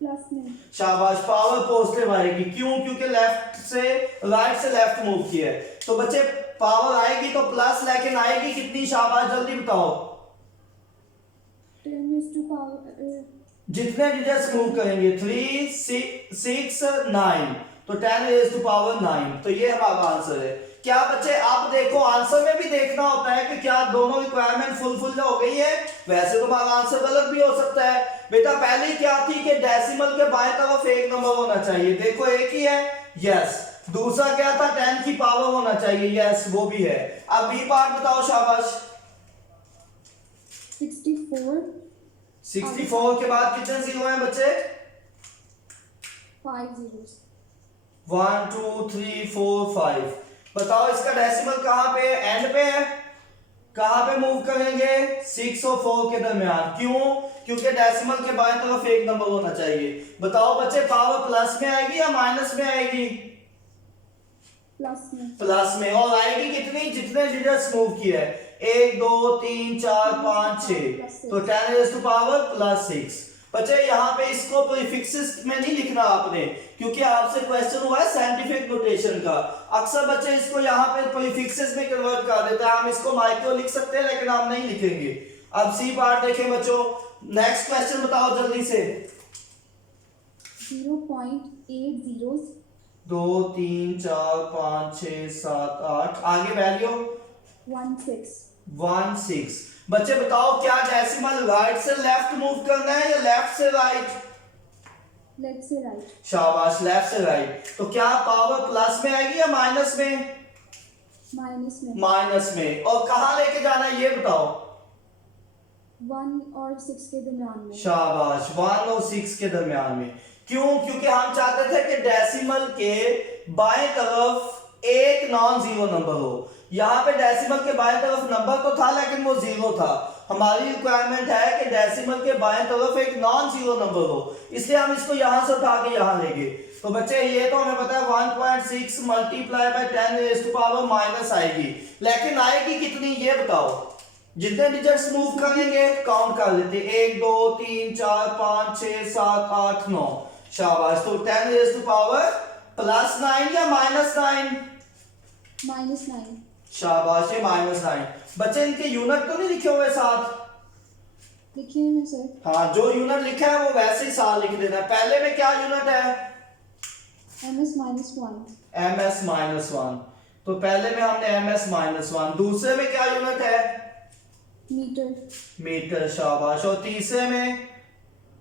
प्लस में। शाबाश, पावर पॉजिटिव आएगी। क्यों? क्योंकि लेफ्ट से राइट से लेफ्ट मूव किया है। तो बच्चे पावर आएगी तो प्लस, लेकिन आएगी कितनी? शाबाश, जल्दी बताओ। 10 is to power जितने डिजिट्स मूव करेंगे 3 6 9, तो 10 रेज़ टू पावर 9। तो ये हमारा आंसर है। क्या बच्चे आप देखो, आंसर में भी देखना होता है कि क्या दोनों रिक्वायरमेंट फुलफिल हो गई है। वैसे तो हमारा आंसर गलत भी हो सकता है। बेटा पहले क्या थी कि डेसिमल के बाएं तरफ एक नंबर होना चाहिए, देखो एक ही है, यस। दूसरा क्या था? 10 की पावर होना चाहिए, यस वो भी है। अब बी पार्ट बताओ, शाबाश। 64 64 के बाद कितने जीरो हैं बच्चे? 5 zeros 1 2 3 4 5। बताओ इसका डेसिमल कहां पे है? एंड पे है। कहां पे मूव करेंगे? 6 और 4 के दरमियान। क्यों? क्योंकि डेसिमल के बाएं तरफ एक नंबर होना चाहिए। बताओ बच्चे पावर प्लस में आएगी या माइनस में आएगी? प्लस में। प्लस में। और आएगी कितनी? जितने डिजिट्स मूव किए हैं, 1 2 3 4 5 6, तो 10 रेज़ टू पावर प्लस 6। बच्चे यहाँ पे इसको प्रीफिक्सेस में नहीं लिखना आपने, क्योंकि आपसे क्वेश्चन हुआ है साइंटिफिक नोटेशन का। अक्सर बच्चे इसको यहाँ पे प्रीफिक्सेस में कन्वर्ट कर देते हैं। हम इसको माइक्रो लिख सकते हैं, लेकिन हम नहीं लिखेंगे। अब सी पार्ट देखें बच्चों। नेक्स्ट क्वेश्चन बताओ जल्दी से। 0.8 zeros 2 3 4 5 6 7 8, आगे वैल्यू 16 16। बच्चे बताओ क्या डेसिमल राइट से लेफ्ट मूव करना है या लेफ्ट से राइट? लेफ्ट से राइट। शाबाश, लेफ्ट से राइट। तो क्या पावर प्लस में आएगी या माइनस में? माइनस में। माइनस में। और कहां लेके जाना है ये बताओ? 1 और 6 के दरमियान में। शाबाश, 1 और 6 के दरमियान में। क्यों? क्योंकि हम चाहते थे कि डेसिमल के बाएं तरफ एक नॉन जीरो नंबर हो। यहाँ पे डेसिमल के बाएं तरफ नंबर तो था, लेकिन वो जीरो था। हमारी रिक्वायरमेंट है कि डेसिमल के बाएं तरफ एक नॉन जीरो नंबर हो, इसलिए हम इसको यहां से उठा के यहां लेंगे। तो बच्चे ये तो हमें पता है 1.6 multiply by 10 raise to power minus आएगी, लेकिन आएगी कितनी ये बताओ? जितने डिजिट्स मूव करेंगे काउंट कर लेते, 1 2 3 4 5 6 7 8 9। शाबाश, तो 10 रेज़ टू पावर प्लस 9 या माइनस 9? -9। शाबाश, ये -9। बच्चे इनके यूनिट तो नहीं लिखे हुए साथ? लिखे हैं सर। हाँ, जो यूनिट लिखा है वो वैसे ही साथ लिख देना। पहले में क्या यूनिट है? ms-1। ms-1। तो पहले में हमने ms-1। दूसरे में क्या यूनिट है? मीटर। मीटर, शाबाश। और तीसरे में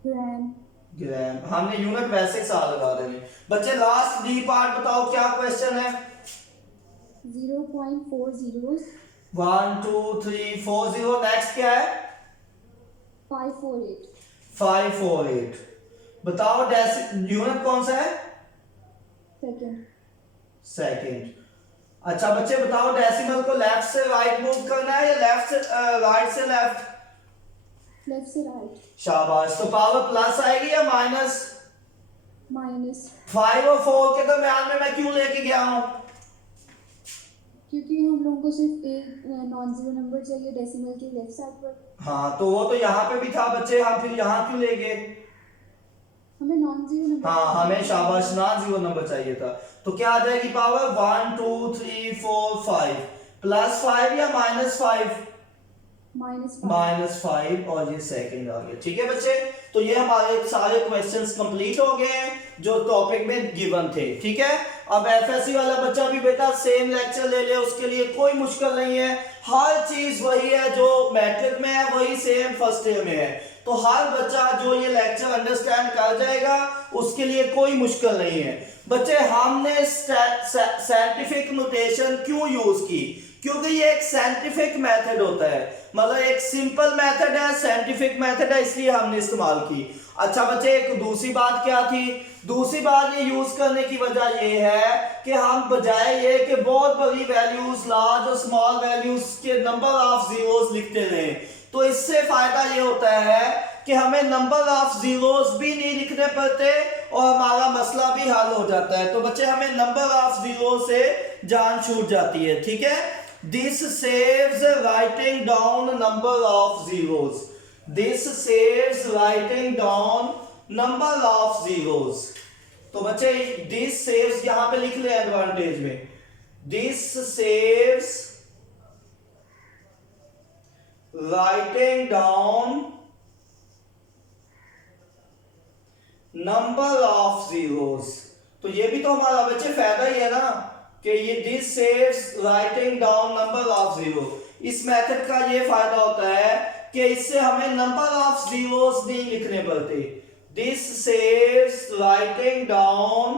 ग्राम। ग्राम। हमने यूनिट वैसे ही साथ लगा देने। बच्चे लास्ट डी पार्ट बताओ क्या क्वेश्चन है? 0.4 zeros 1 2 3 4 0। नेक्स्ट क्या है? 548। 548। बताओ यूनिट कौन सा है? सेकंड। सेकंड। अच्छा बच्चे बताओ डेसिमल को लेफ्ट से राइट मूव करना है या लेफ्ट से राइट से लेफ्ट? लेफ्ट से राइट। शाबाश, तो पावर प्लस आएगी या माइनस? माइनस। 5 और 4 के दरमियान में मैं क्यों लेके गया हूं? क्योंकि हम लोगों को सिर्फ एक नॉन जीरो नंबर चाहिए डेसिमल के लेफ्ट साइड पर। हाँ, तो वो तो यहाँ पे भी था बच्चे, हम फिर यहाँ क्यों ले गए? हमें नॉन जीरो नंबर। हाँ, हमें शाबाश नॉन जीरो नंबर चाहिए था। तो क्या आ जाएगी पावर? 1 2 3 4 5 प्लस 5 या -5? -5। और ये सेकंड आ गया। ठीक है बच्चे, तो ये हमारे सारे क्वेश्चंस कंप्लीट हो गए हैं जो टॉपिक में गिवन थे। ठीक है, अब एफएससी वाला बच्चा भी बेटा सेम लेक्चर ले ले, उसके लिए कोई मुश्किल नहीं है। हर चीज वही है जो मैट्रिक में है, वही सेम फर्स्ट ईयर में है। तो हर बच्चा जो ये लेक्चर अंडरस्टैंड कर जाएगा उसके लिए कोई मुश्किल नहीं है। बच्चे हमने साइंटिफिक नोटेशन क्यों यूज की? क्योंकि ये एक साइंटिफिक मेथड होता है, मतलब एक सिंपल मेथड है, साइंटिफिक मेथड है, इसलिए हमने इस्तेमाल की। अच्छा बच्चे, एक दूसरी बात क्या थी? दूसरी बात ये यूज करने की वजह ये है कि हम बजाय ये कि बहुत बड़ी वैल्यूज, लार्ज और स्मॉल वैल्यूज के नंबर ऑफ जीरोस लिखते रहे, तो इससे फायदा ये होता है कि हमें नंबर ऑफ जीरोस भी नहीं लिखने पड़ते और हमारा मसला भी हल हो जाता है। तो बच्चे हमें नंबर ऑफ जीरो से जान छूट जाती है। ठीक है, this saves writing down number of zeros. This saves writing down number of zeros. तो बच्चे दिस सेव्स यहां पे लिख ले एडवांटेज में, this saves writing down number of zeros. तो ये भी तो हमारा बच्चे फायदा ही है ना कि ये this saves writing down number of zero. इस मेथड का ये फायदा होता है कि इससे हमें नंबर ऑफ जीरोस नहीं लिखने पड़ते। This saves writing down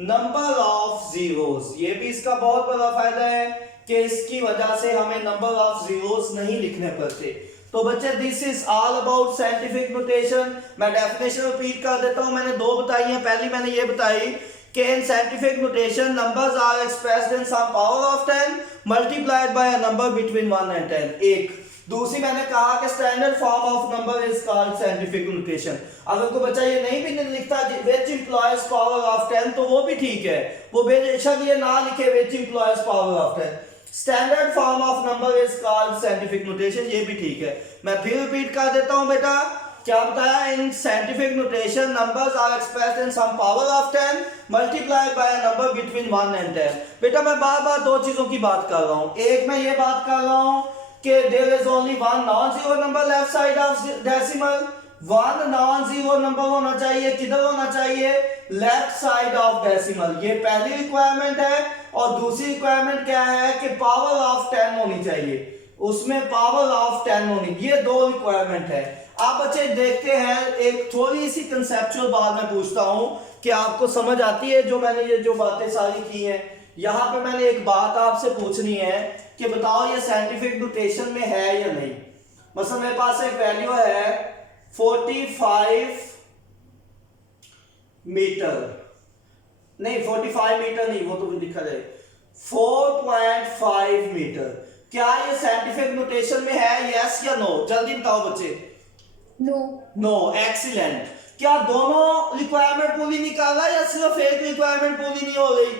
number of zeros, ये भी इसका बहुत बड़ा फायदा है कि इसकी वजह से हमें नंबर ऑफ जीरोस नहीं लिखने पड़ते। तो बच्चे this is all about scientific notation. मैं डेफिनेशन रिपीट कर देता हूं, मैंने दो बताई हैं। पहली मैंने ये बताई कि in scientific notation numbers are expressed in some power of 10 multiplied by a number between 1 and 10। एक दूसरी मैंने कहा कि standard form of number is called scientific notation. अगर कोई बच्चा ये नहीं भी लिखता विच इंप्लॉयज पावर ऑफ 10 तो वो भी ठीक है, वो बेशक ये ना लिखे which employs power of 10। Standard form of number is called scientific notation, ये भी ठीक है। मैं फिर रिपीट कर देता हूं बेटा, क्या बताया? In scientific notation numbers are expressed in some power of 10 multiplied by a number between 1 and 10। बेटा मैं बार बार दो चीजों की बात कर रहा हूं। एक मैं ये बात कर रहा हूं कि there is only one non zero number left side of decimal. One non zero number होना चाहिए, किधर होना चाहिए? Left side of decimal. ये पहली रिक्वायरमेंट है। और दूसरी रिक्वायरमेंट क्या है कि पावर ऑफ 10 होनी चाहिए, उसमें पावर ऑफ 10 होनी, ये दो रिक्वायरमेंट है। आप बच्चे देखते हैं, एक थोड़ी सी कंसेप्चुअल बात मैं पूछता हूं कि आपको समझ आती है जो मैंने ये जो बातें सारी की हैं। यहां पे मैंने एक बात आपसे पूछनी है कि बताओ ये साइंटिफिक नोटेशन में है या नहीं। मतलब मेरे पास एक वैल्यू है 45 मीटर, नहीं 45 मीटर नहीं, वो तो लिखा है 4.5 मीटर। क्या ये साइंटिफिक नोटेशन में है? यस या नो? जल्दी बताओ बच्चे। नो। No, excellent. क्या दोनों रिक्वायरमेंट पूरी निकाला या सिर्फ एक रिक्वायरमेंट पूरी नहीं हो रही?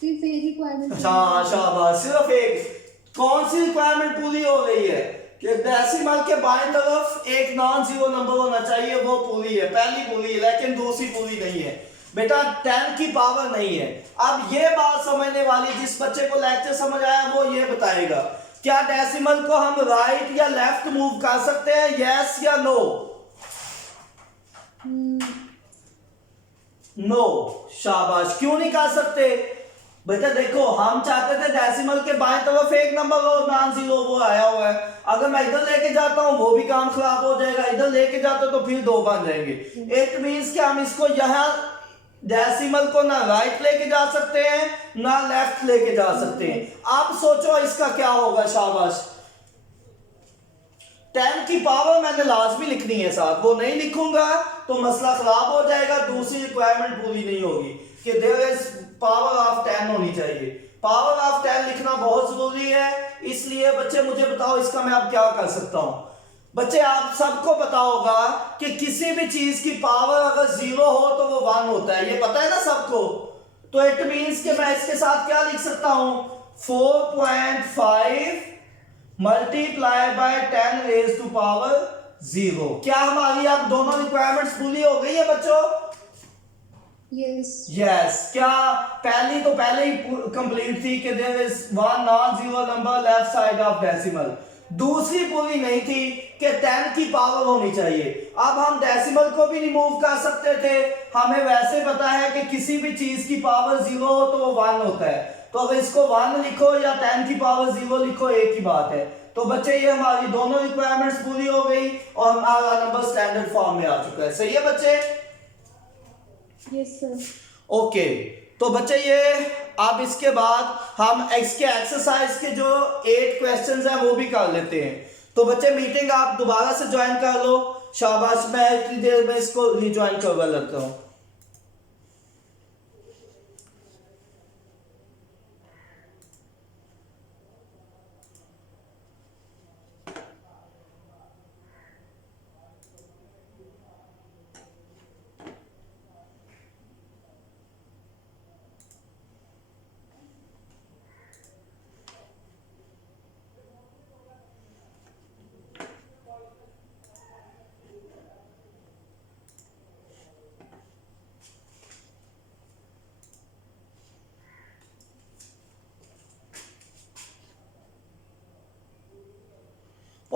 सिर्फ एक रिक्वायरमेंट। हाँ शाबाश, सिर्फ एक। कौन सी रिक्वायरमेंट पूरी हो रही है कि डेसिमल के बाएं तरफ एक नॉन जीरो नंबर होना चाहिए, वो पूरी है, पहली पूरी है, लेकिन दूसरी पूरी नहीं है बेटा, 10 की पावर नहीं है। अब ये बात समझने वाली, जिस बच्चे को लेक्चर समझ आया वो ये बताएगा क्या डेसिमल को हम राइट या लेफ्ट मूव कर सकते हैं? यस या नो? नो, शाबाश। क्यों नहीं कर सकते बेटा? देखो हम चाहते थे डेसिमल के बाएं तरफ एक नंबर हो नॉन जीरो, वो आया हुआ है। अगर मैं इधर लेके जाता हूं वो भी काम खराब हो जाएगा, इधर लेके जाता हूं तो फिर दो बन जाएंगे। इट मींस कि हम इसको यहां डेसिमल को ना राइट लेके जा सकते हैं ना लेफ्ट लेके जा सकते हैं। आप सोचो इसका क्या होगा? शाबाश। 10 की पावर मैंने लाजमी लिखनी है साथ, वो नहीं लिखूंगा तो मसला खराब हो जाएगा, दूसरी रिक्वायरमेंट पूरी नहीं होगी कि देयर इज पावर ऑफ 10 होनी चाहिए। पावर ऑफ 10 लिखना बहुत जरूरी है। इसलिए बच्चे मुझे बताओ इसका मैं अब क्या कर सकता हूं। बच्चे आप सबको पता होगा कि किसी भी चीज की पावर अगर 0 हो तो वो 1 होता है, ये पता है ना सबको। तो इट मींस कि मैं इसके साथ क्या लिख सकता हूं? 4.5 multiply by 10 raise to power 0। क्या हमारी अब दोनों रिक्वायरमेंट्स पूरी हो गई है बच्चों? यस। यस। क्या पहली तो पहले ही कंप्लीट थी कि there is one non zero number left side of decimal. दूसरी पूरी नहीं थी कि 10 की पावर होनी चाहिए। अब हम डेसिमल को भी रिमूव कर सकते थे, हमें वैसे पता है कि किसी भी चीज की पावर 0 हो तो वो 1 होता है। तो अगर इसको 1 लिखो या 10 की पावर 0 लिखो, एक ही बात है। तो बच्चे ये हमारी दोनों रिक्वायरमेंट्स पूरी हो गई और हमारा नंबर स्टैंडर्ड फॉर्म में आ चुका है। सही है बच्चे? Yes sir. ओके। तो बच्चे ये अब इसके बाद हम इसके एक्सरसाइज के जो 8 क्वेश्चंस हैं वो भी कर लेते हैं। तो बच्चे मीटिंग आप दोबारा से ज्वाइन कर लो। शाबाश, मैं इतनी देर में इसको रिज्वाइन करवा लेता हूं।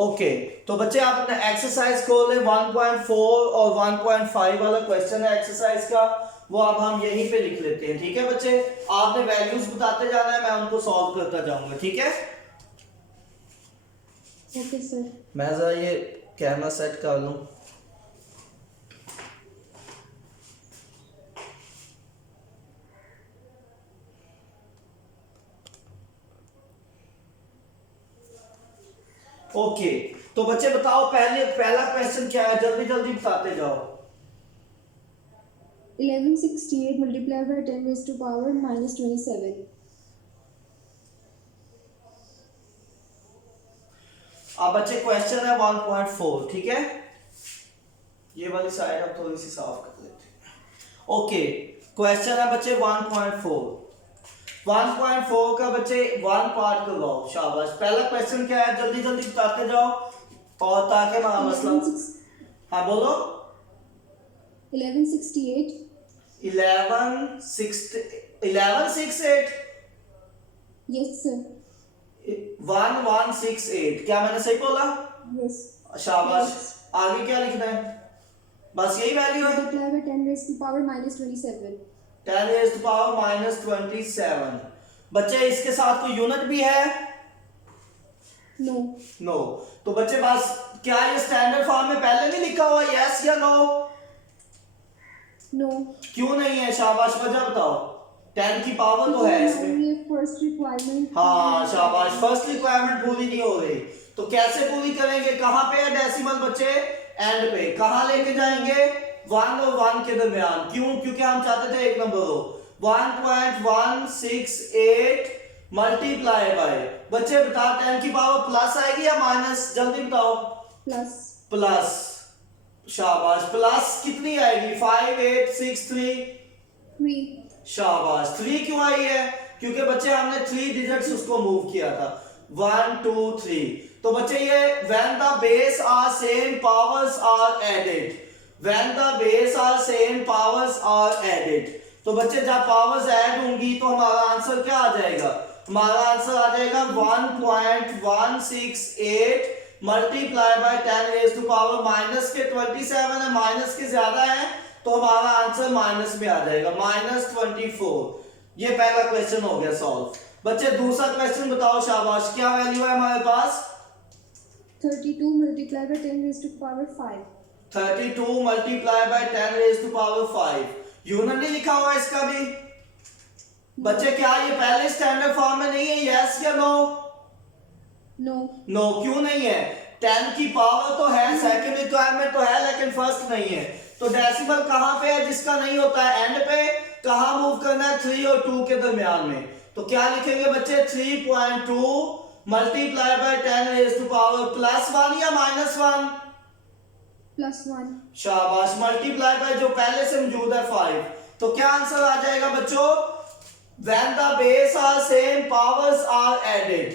ओके तो बच्चे आप अपना एक्सरसाइज खोल लें 1.4 और 1.5 वाला क्वेश्चन है एक्सरसाइज का, वो अब हम यहीं पे लिख लेते हैं। ठीक है बच्चे, आपने वैल्यूज बताते जाना है, मैं उनको सॉल्व करता जाऊंगा। ठीक है, ओके सर। मैं जरा ये कैमरा सेट कर लूं। ओके तो बच्चे बताओ पहला क्वेश्चन क्या है, जल्दी जल्दी बताते जाओ। 1168 multiplied by 10 raised to power minus 27. अब बच्चे क्वेश्चन है 1.4। ठीक है, ये वाली साइड अब थोड़ी सी साफ कर लेते हैं। ओके क्वेश्चन है बच्चे 1.4। 1.4 का बच्चे वन पार्ट करवाओ, शाबाश। पहला क्वेश्चन क्या है, जल्दी जल्दी बताते जाओ और ताकि मैं मसला। हाँ बोलो। 1168 1168 yes sir 1168, क्या मैंने सही बोला? yes शाबाश। yes. आगे क्या लिखना है? बस यही वैल्यू है, multiplied by 10 raised to power minus 27. 10 raised to power minus 27। बच्चे इसके साथ कोई यूनिट भी है? no no. तो बच्चे बस क्या ये स्टैंडर्ड फॉर्म में पहले नहीं लिखा हुआ, यस या नो? no क्यों नहीं है? शाबाश, वजह बताओ। 10 की पावर तो है इसमें। ये फर्स्ट रिक्वायरमेंट। हाँ शाबाश, फर्स्ट रिक्वायरमेंट पूरी नहीं हो रही, तो कैसे पूरी करेंगे? कहां पे है डेसिमल बच्चे? एंड पे। कहां लेके जाएंगे? 1 और 1 के दरमियान। क्यों? क्योंकि हम चाहते थे एक नंबर हो। 1.168 मल्टीप्लाई बाय, बच्चे बताओ 10 की पावर प्लस आएगी या माइनस? जल्दी बताओ। प्लस प्लस, शाबाश। प्लस कितनी आएगी? 5863। 3 शाबाश। 3 क्यों आई है? क्योंकि बच्चे हमने 3 डिजिट्स उसको मूव किया था, 1 2 3। तो बच्चे ये when the base are same powers are added, when the base are same powers are added. तो बच्चे जब पावर्स ऐड होंगी तो हमारा आंसर क्या आ जाएगा? हमारा आंसर आ जाएगा 1.168 multiply by 10 raise to power minus के 27 है, माइनस के ज्यादा है तो हमारा आंसर माइनस में आ जाएगा, -24। ये पहला क्वेश्चन हो गया सॉल्व। बच्चे दूसरा क्वेश्चन बताओ, शाबाश। क्या वैल्यू है हमारे पास? 32 multiplied by 10 raised to power 5. 32 multiply by 10 raise to power 5। Unit नहीं लिखा हुआ इसका भी? बच्चे क्या ये पहले स्टैंडर्ड फॉर्म में नहीं है, यस या नो? no नो क्यों नहीं है? 10 की पावर तो है, सेकंड रिक्वायरमेंट तो है, लेकिन फर्स्ट नहीं है। तो डेसिमल कहां पे है जिसका नहीं होता है? एंड पे। कहां मूव करना है? 3 और 2 के दरमियान में। तो क्या लिखेंगे बच्चे? 3.2 multiply by 10 raise to power +1 या -1? +1. शाबाश। मल्टीप्लाई बाय जो पहले से मौजूद है 5। तो क्या आंसर आ जाएगा बच्चों? When the base are same powers are added.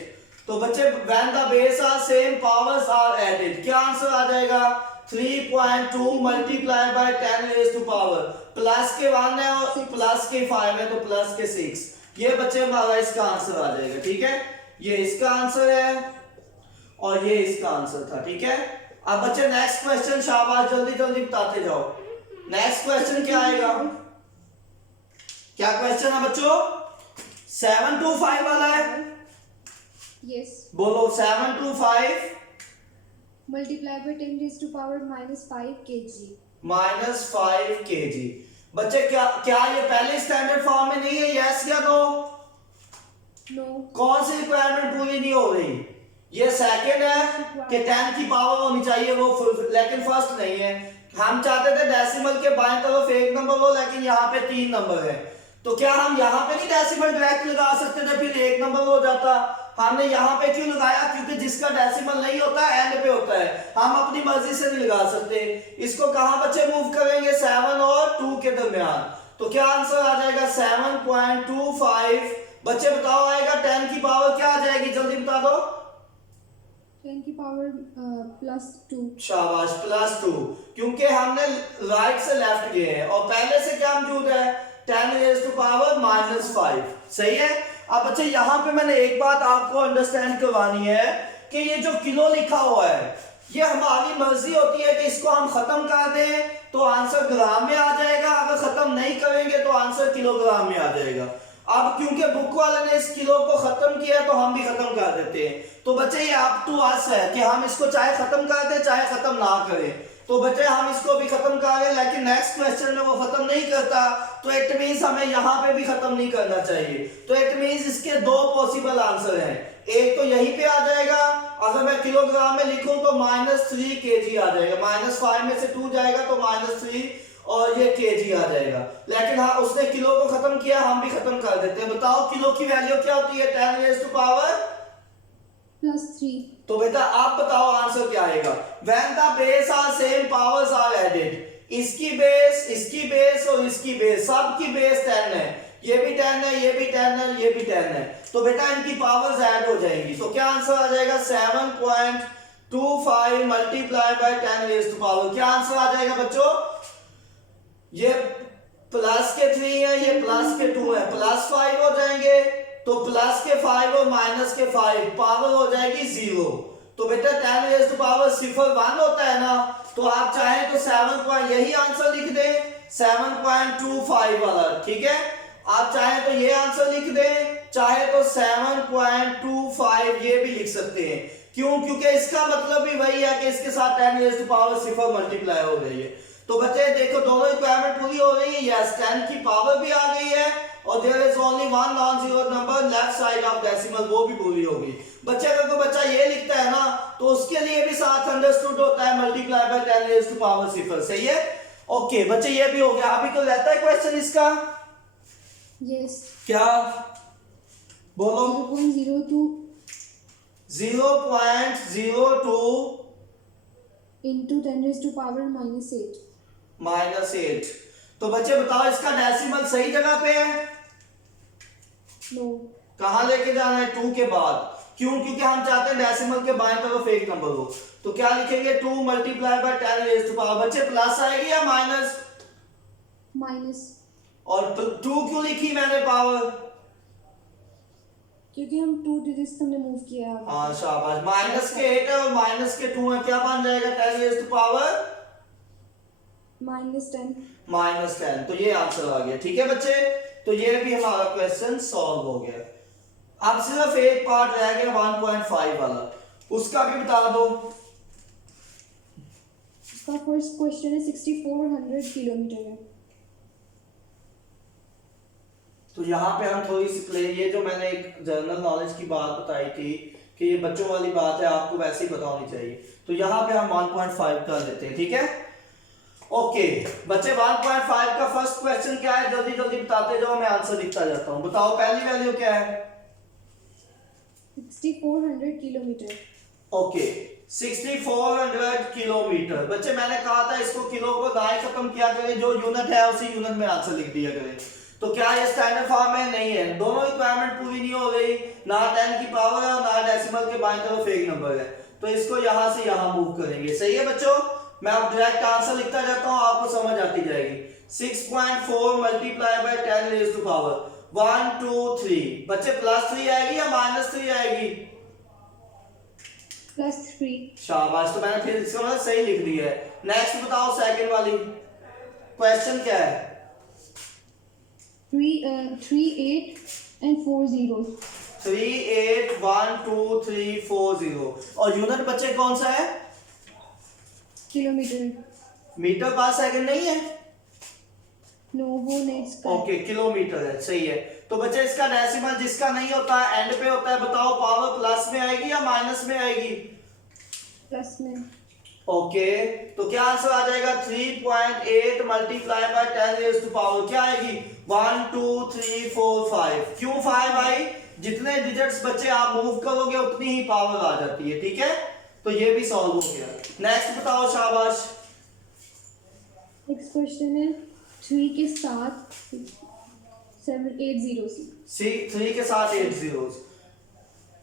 तो बच्चे when the base are same powers are added, क्या आंसर आ जाएगा? 3.2 multiply by 10 raise to power, plus के 1 है और प्लस के 5 है तो प्लस के 6। ये बच्चे हमारा इसका आंसर आ जाएगा। ठीक है, ये इसका आंसर है और ये इसका आंसर था। ठीक है, अब बच्चे नेक्स्ट क्वेश्चन, शाबाश, जल्दी जल्दी बताते जाओ। नेक्स्ट क्वेश्चन क्या आएगा? क्या क्वेश्चन है बच्चों? 725 वाला है? yes बोलो 725 multiplied by 10 raised to power -5 kg. -5 kg। बच्चे क्या क्या ये पहले स्टैंडर्ड फॉर्म में नहीं है, यस या नो? no कौन सी रिक्वायरमेंट पूरी नहीं हो रही? ये सेकंड है कि 10 की पावर होनी चाहिए वो, लेकिन फर्स्ट नहीं है। हम चाहते थे डेसिमल के बाएं तरफ एक नंबर हो, लेकिन यहाँ पे 3 नंबर है। तो क्या हम यहाँ पे नहीं डेसिमल डायरेक्ट लगा सकते थे, फिर एक नंबर हो जाता? हमने यहाँ पे क्यों लगाया? क्योंकि जिसका डेसिमल नहीं होता एंड पे होता है, हम अपनी मर्जी से नहीं लगा सकते। इसको कहां बच्चे मूव करेंगे? 7 और 2 के दरमियान। तो क्या आंसर आ जाएगा? 7.25। बच्चे बताओ आएगा 10 की पावर क्या आ जाएगी? जल्दी बता दो। 10 की पावर +2. शाबाश, +2, क्योंकि हमने राइट से लेफ्ट गए हैं और पहले से क्या मौजूद है? 10 रेज टू पावर -5। सही है। अब बच्चे यहाँ पे मैंने एक बात आपको अंडरस्टैंड करवानी है कि कि ये जो किलो लिखा हुआ है ये हमारी मर्जी होती है कि इसको हम खत्म कर दें तो आंसर ग्राम में आ जाएगा, अगर खत्म नहीं करेंगे तो आंसर किलोग्राम में आ जाएगा। अब क्योंकि बुक वाले ने इस किलो को खत्म किया तो हम भी खत्म कर देते हैं। तो बच्चे ये अप टू अस है कि हम इसको चाहे खत्म कर दें चाहे खत्म ना करें। तो बच्चे हम इसको भी खत्म कर रहे हैं, लेकिन नेक्स्ट क्वेश्चन में वो खत्म नहीं करता, तो इट मींस हमें यहाँ पे भी खत्म नहीं करना चाहिए। तो इट मींस इसके दो पॉसिबल आंसर हैं, एक तो यहीं पे आ जाएगा, अगर मैं किलोग्राम में लिखूं तो -3 kg आ जाएगा, -5 में से 2 जाएगा तो -3 और ये kg आ जाएगा। लेकिन हाँ उसने किलो को खत्म किया, हम भी खत्म कर देते हैं। बताओ किलो की वैल्यू क्या होती है? 10 raised to power +3। तो बेटा आप बताओ आंसर क्या आएगा? When the base are same powers are added, इसकी बेस और इसकी बेस, सबकी बेस 10 है, ये भी 10 है, ये भी 10 है, ये भी 10 है, तो बेटा इनकी पावर्स ऐड हो जाएंगी। तो क्या आंसर आ जाएगा? 7.25 multiply by 10 raised to power। क्या आंसर आ जाएगा बच्चों? ये प्लस के 3 है, ये प्लस के 2 है, +5 हो जाएंगे, तो प्लस के 5 और माइनस के 5, पावर हो जाएगी 0। तो बेटा 10 raised to power 1 होता है ना, तो आप चाहें तो 7 यही आंसर लिख दें 7.25 वाला, ठीक है। आप चाहें तो ये आंसर लिख दें, चाहे तो 7.25 ये भी लिख सकते हैं। क्यों? क्योंकि इसका मतलब भी वही है कि इसके साथ 10 raised to power 0 मल्टीप्लाई हो गई है। तो बच्चे देखो दोनों रिक्वायरमेंट पूरी हो रही है। यस 10 की पावर भी आ गई है और there is only one non zero number left side of decimal, वो भी पूरी हो गई। बच्चे अगर कोई बच्चा ये लिखता है ना तो उसके लिए भी साथ अंडरस्टूड होता है multiply by 10 raised to power 0, सही है। ओके बच्चे ये भी हो गया। अभी कोई रहता है क्वेश्चन इसका? यस। क्या बोलो? 0.02 0.02 into 10 raised to power -8। -8। तो बच्चे बताओ इसका डेसिमल सही जगह पे है? नो। कहां लेके जाना है? 2 के बाद। क्यों? क्योंकि हम चाहते हैं डेसिमल के बाएं तरफ एक नंबर हो। तो क्या लिखेंगे? 2 multiply by 10 raised to power। बच्चे प्लस आएगी या माइनस? माइनस। और 2 क्यों लिखी मैंने पावर? क्योंकि हम 2 डिजिट्स हमने मूव किया है। हाँ शाबाश। माइनस के 8 है और माइनस के 2 है, क्या बन जाएगा? 10 raised to power -10। -10। तो ये आंसर आ गया, ठीक है बच्चे। तो ये भी हमारा क्वेश्चन सॉल्व हो गया। अब सिर्फ एक पार्ट रह गया 1.5 वाला, उसका भी बता दो। इसका फर्स्ट क्वेश्चन है 6400 किलोमीटर है। तो यहाँ पे हम थोड़ी सी ये जो मैंने एक जनरल नॉलेज की बात बताई थी कि ये बच्चों वाली बात है, आपको वैसे ही पता होनी चाहिए। तो यहाँ पे हम 1.5 कर लेते हैं, ठीक है। ओके बच्चे 1.5 का फर्स्ट क्वेश्चन क्या है? जल्दी जल्दी बताते जाओ, मैं आंसर लिखता जाता हूँ। बताओ पहली वैल्यू क्या है? 6400 किलोमीटर। Okay 6400 kilometre. बच्चे मैंने कहा था इसको किलो को दाएं खत्म किया करें, जो यूनिट है उसी यूनिट में आंसर लिख दिया करें। तो क्या ये स्टैंडर्ड फॉर्म में? नहीं है, दोनों रिक्वायरमेंट पूरी नहीं हो गई, ना 10 की पावर है और ना डेसिमल के बाएं तरफ एक नंबर है। तो इसको यहां से यहां मूव करेंगे, सही है बच्चों। मैं अब डायरेक्ट आंसर लिखता जाता हूं, आपको समझ आती जाएगी। 6.4 multiply by 10 raised to power 1 2 3। बच्चे +3 आएगी या -3 आएगी? +3। शाबाश। तो मैंने फिर इसका मतलब सही लिख दिया है। नेक्स्ट बताओ सेकंड वाली क्वेश्चन क्या है? 3 8 and 4 zeros। 3 8 1 2 3 4 0। और यूनिट बच्चे कौन सा है? किलोमीटर। मीटर पर सेकंड नहीं है? नो वो नेक्स्ट का। ओके किलोमीटर है, सही है। तो बच्चे इसका डेसिमल जिसका नहीं होता एंड पे होता है, बताओ पावर प्लस में आएगी या माइनस में आएगी? प्लस में। ओके तो क्या आंसर आ जाएगा? 3.8 multiply by 10 raised to power क्या आएगी? 1 2 3 4 5। क्यों 5 आई? जितने डिजिट्स बच्चे आप मूव करोगे उतनी ही पावर आ जाती है, ठीक है। तो ये भी सॉल्व हो गया। नेक्स्ट बताओ शाबाश। नेक्स्ट क्वेश्चन है 3 के साथ 8 zeros। 3 के साथ 8 zeros।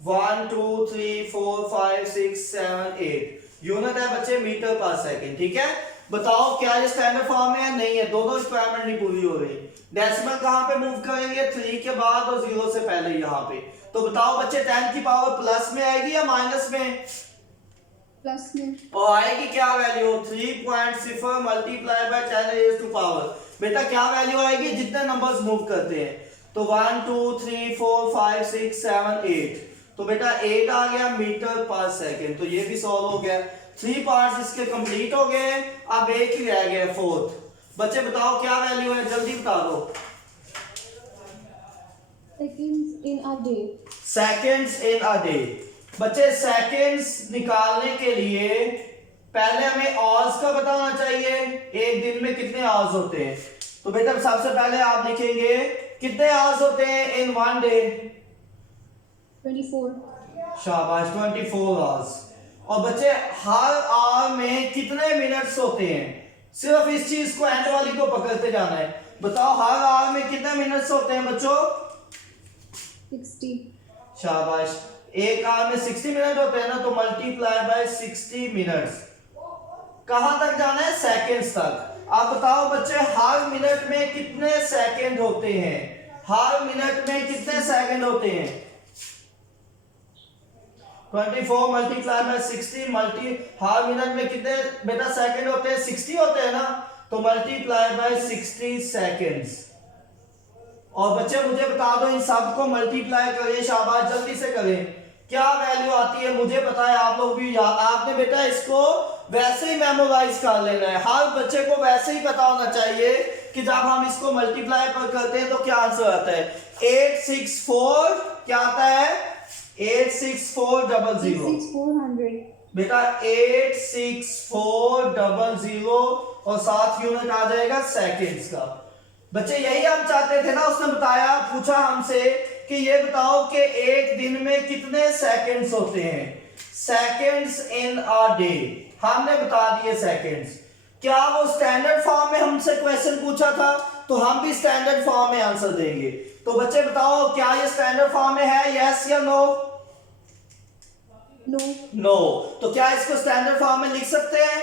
1 2 3 4 5 6 7 8। यूनिट है बच्चे मीटर पर सेकंड, ठीक है। बताओ क्या ये स्टैंडर्ड फॉर्म में है? नहीं है, दोनों रिक्वायरमेंट नहीं पूरी हो रही। डेसिमल कहां पे मूव करेंगे? 3 के बाद और 0 से पहले यहाँ पे। तो बताओ बच्चे 10 की पावर प्लस में आएगी या माइनस में? प्लस में। और आएगी क्या value? 3.0 multiply by 10 raise to power. बेटा क्या वैल्यू आएगी जितने नंबर्स मूव करते हैं? तो 1 2 3 4 5 6 7 8, तो बेटा 8 आ गया मीटर पर सेकंड। तो ये भी सॉल्व हो गया। 3 पार्ट्स इसके कंप्लीट हो गए। अब एक ही रह गया फोर्थ। बच्चे बताओ क्या वैल्यू है, जल्दी बता दो। Seconds in a day. Seconds in a day. बच्चे सेकंड्स निकालने के लिए पहले हमें आवर्स का बताना चाहिए, एक दिन में कितने आवर्स होते हैं। तो बेटा सबसे पहले आप लिखेंगे कितने आवर्स होते हैं इन वन डे? 24। शाबाश, 24 आवर्स। और बच्चे हर आवर में कितने मिनट्स होते हैं? सिर्फ इस चीज को एंड वाली को पकड़ते जाना है। बताओ हर आवर में कितने मिनट्स होते हैं बच्चों? 60। शाबाश, एक आवर में 60 मिनट होते हैं ना, तो मल्टीप्लाई बाय 60 मिनट्स। कहां तक जाना है? सेकंड्स तक। आप बताओ बच्चे हर मिनट में कितने सेकंड होते हैं? हर मिनट में कितने सेकंड होते हैं? 24 मल्टीप्लाई बाय 60 हर मिनट में कितने बेटा सेकंड होते हैं? 60 होते हैं ना, तो मल्टीप्लाई बाय 60 सेकंड्स। और बच्चे मुझे बता दो इन सब को मल्टीप्लाई करें, शाबाश जल्दी से करें, क्या वैल्यू आती है मुझे पता है। आप लोग भी आपने बेटा इसको वैसे ही मेमोराइज कर लेना है। हर बच्चे को वैसे ही पता होना चाहिए कि जब हम इसको मल्टीप्लाई पर करते हैं तो क्या आंसर आता है। 864 क्या आता है? 86400 400। बेटा 86400 और 7 यूनिट आ जाएगा सेकेंड्स का। बच्चे यही हम चाहते थे ना, उसने बताया, पूछा हमसे कि ये बताओ कि एक दिन में कितने सेकंड्स होते हैं। सेकंड्स इन अ डे हमने बता दिए सेकंड्स। क्या वो स्टैंडर्ड फॉर्म में हमसे क्वेश्चन पूछा था? तो हम भी स्टैंडर्ड फॉर्म में आंसर देंगे। तो बच्चे बताओ क्या ये स्टैंडर्ड फॉर्म में है, यस या नो? नो। नो। तो क्या इसको स्टैंडर्ड फॉर्म में लिख सकते हैं?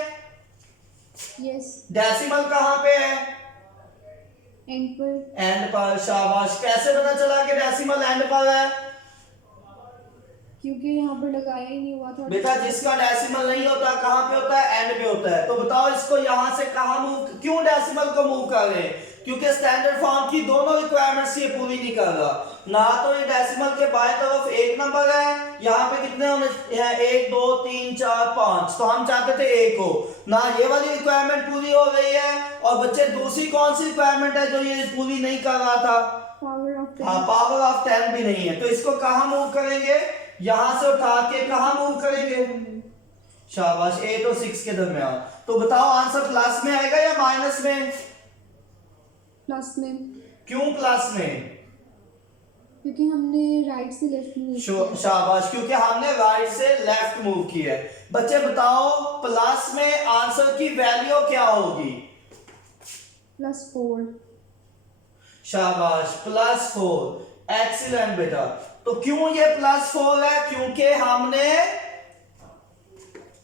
यस। डेसिमल कहां पे है? एंड पर। एंड पर। शाबाश, कैसे पता चला कि डेसिमल एंड पर है? क्योंकि यहाँ पर लगाया ही नहीं हुआ था। बेटा जिसका डेसिमल नहीं होता कहां पे होता है? एंड पे होता है। तो बताओ इसको यहां से कहां मूव, क्यों डेसिमल को मूव कर रहे हैं? क्योंकि स्टैंडर्ड फॉर्म की दोनों रिक्वायरमेंट्स ये पूरी नहीं कर रहा ना। तो ये डेसिमल के बाएं तरफ एक नंबर है, यहाँ पे कितने होने हैं? 1 2 3 4 5, तो हम चाहते थे 1 हो ना। ये वाली रिक्वायरमेंट पूरी हो गई है। और बच्चे दूसरी कौन सी रिक्वायरमेंट है जो ये पूरी नहीं कर रहा था? Power of 10। हाँ, पावर ऑफ 10 भी नहीं है। तो इसको कहां मूव करेंगे? यहां से उठा के कहां मूव करेंगे? शाबाश, 8 और 6 के दरमियान। तो बताओ आंसर प्लस में आएगा या माइनस में? प्लस में। क्यों प्लस में? क्योंकि हमने राइट से लेफ्ट मूव किया। शाबाश, क्योंकि हमने राइट से लेफ्ट मूव किया है। बच्चे बताओ प्लस में आंसर की वैल्यू क्या होगी? +4। शाबाश, +4। एक्सीलेंट बेटा। तो क्यों ये +4 है? क्योंकि हमने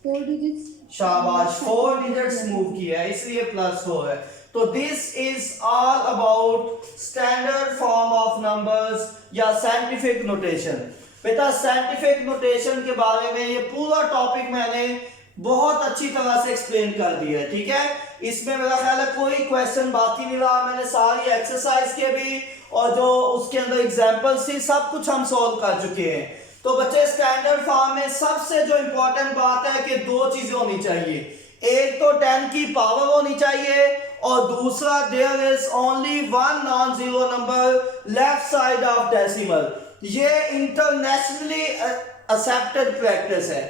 4 डिजिट्स। शाबाश 4 डिजिट्स मूव किया है, इसलिए +4 है। तो this is all about standard form of numbers या साइंटिफिक नोटेशन। बेटा साइंटिफिक नोटेशन के बारे में ये पूरा टॉपिक मैंने बहुत अच्छी तरह से एक्सप्लेन कर दिया है, ठीक है। इसमें मेरा ख्याल है कोई क्वेश्चन बाकी नहीं रहा। मैंने सारी एक्सरसाइज के भी और जो उसके अंदर एग्जांपल्स थी सब कुछ हम सॉल्व कर चुके हैं। तो बच्चे स्टैंडर्ड फॉर्म में सबसे जो इंपॉर्टेंट बात है कि 2 चीजें होनी चाहिए। एक तो 10 की पावर होनी चाहिए और दूसरा there is only 1 non zero number left side of decimal. ये इंटरनेशनली एक्सेप्टेड प्रैक्टिस है।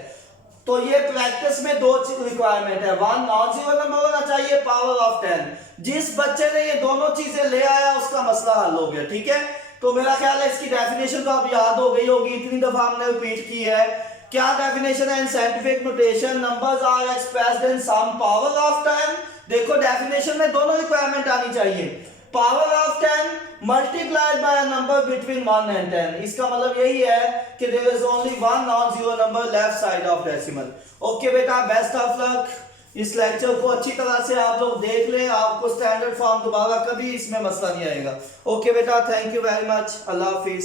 तो ये प्रैक्टिस में 2 रिक्वायरमेंट है, 1 नॉन जीरो नंबर होना चाहिए, पावर ऑफ 10। जिस बच्चे ने ये दोनों चीजें ले आया उसका मसला हल हो गया, ठीक है। तो मेरा ख्याल है इसकी डेफिनेशन तो आप याद हो गई होगी, इतनी दफा हमने रिपीट की है। क्या डेफिनेशन है in scientific notation? Numbers are expressed in some power of 10। देखो डेफिनेशन में दोनों रिक्वायरमेंट आनी चाहिए। Power of 10 multiplied by a number between 1 and 10। इसका मतलब यही है कि there is only 1 non zero number left side of decimal. Okay बेटा, बेस्ट ऑफ लक। इस लेक्चर को अच्छी तरह से आप लोग देख लें, आपको स्टैंडर्ड फॉर्म दोबारा कभी इसमें मसला नहीं आएगा। ओके बेटा, thank you very much, Allah Hafiz.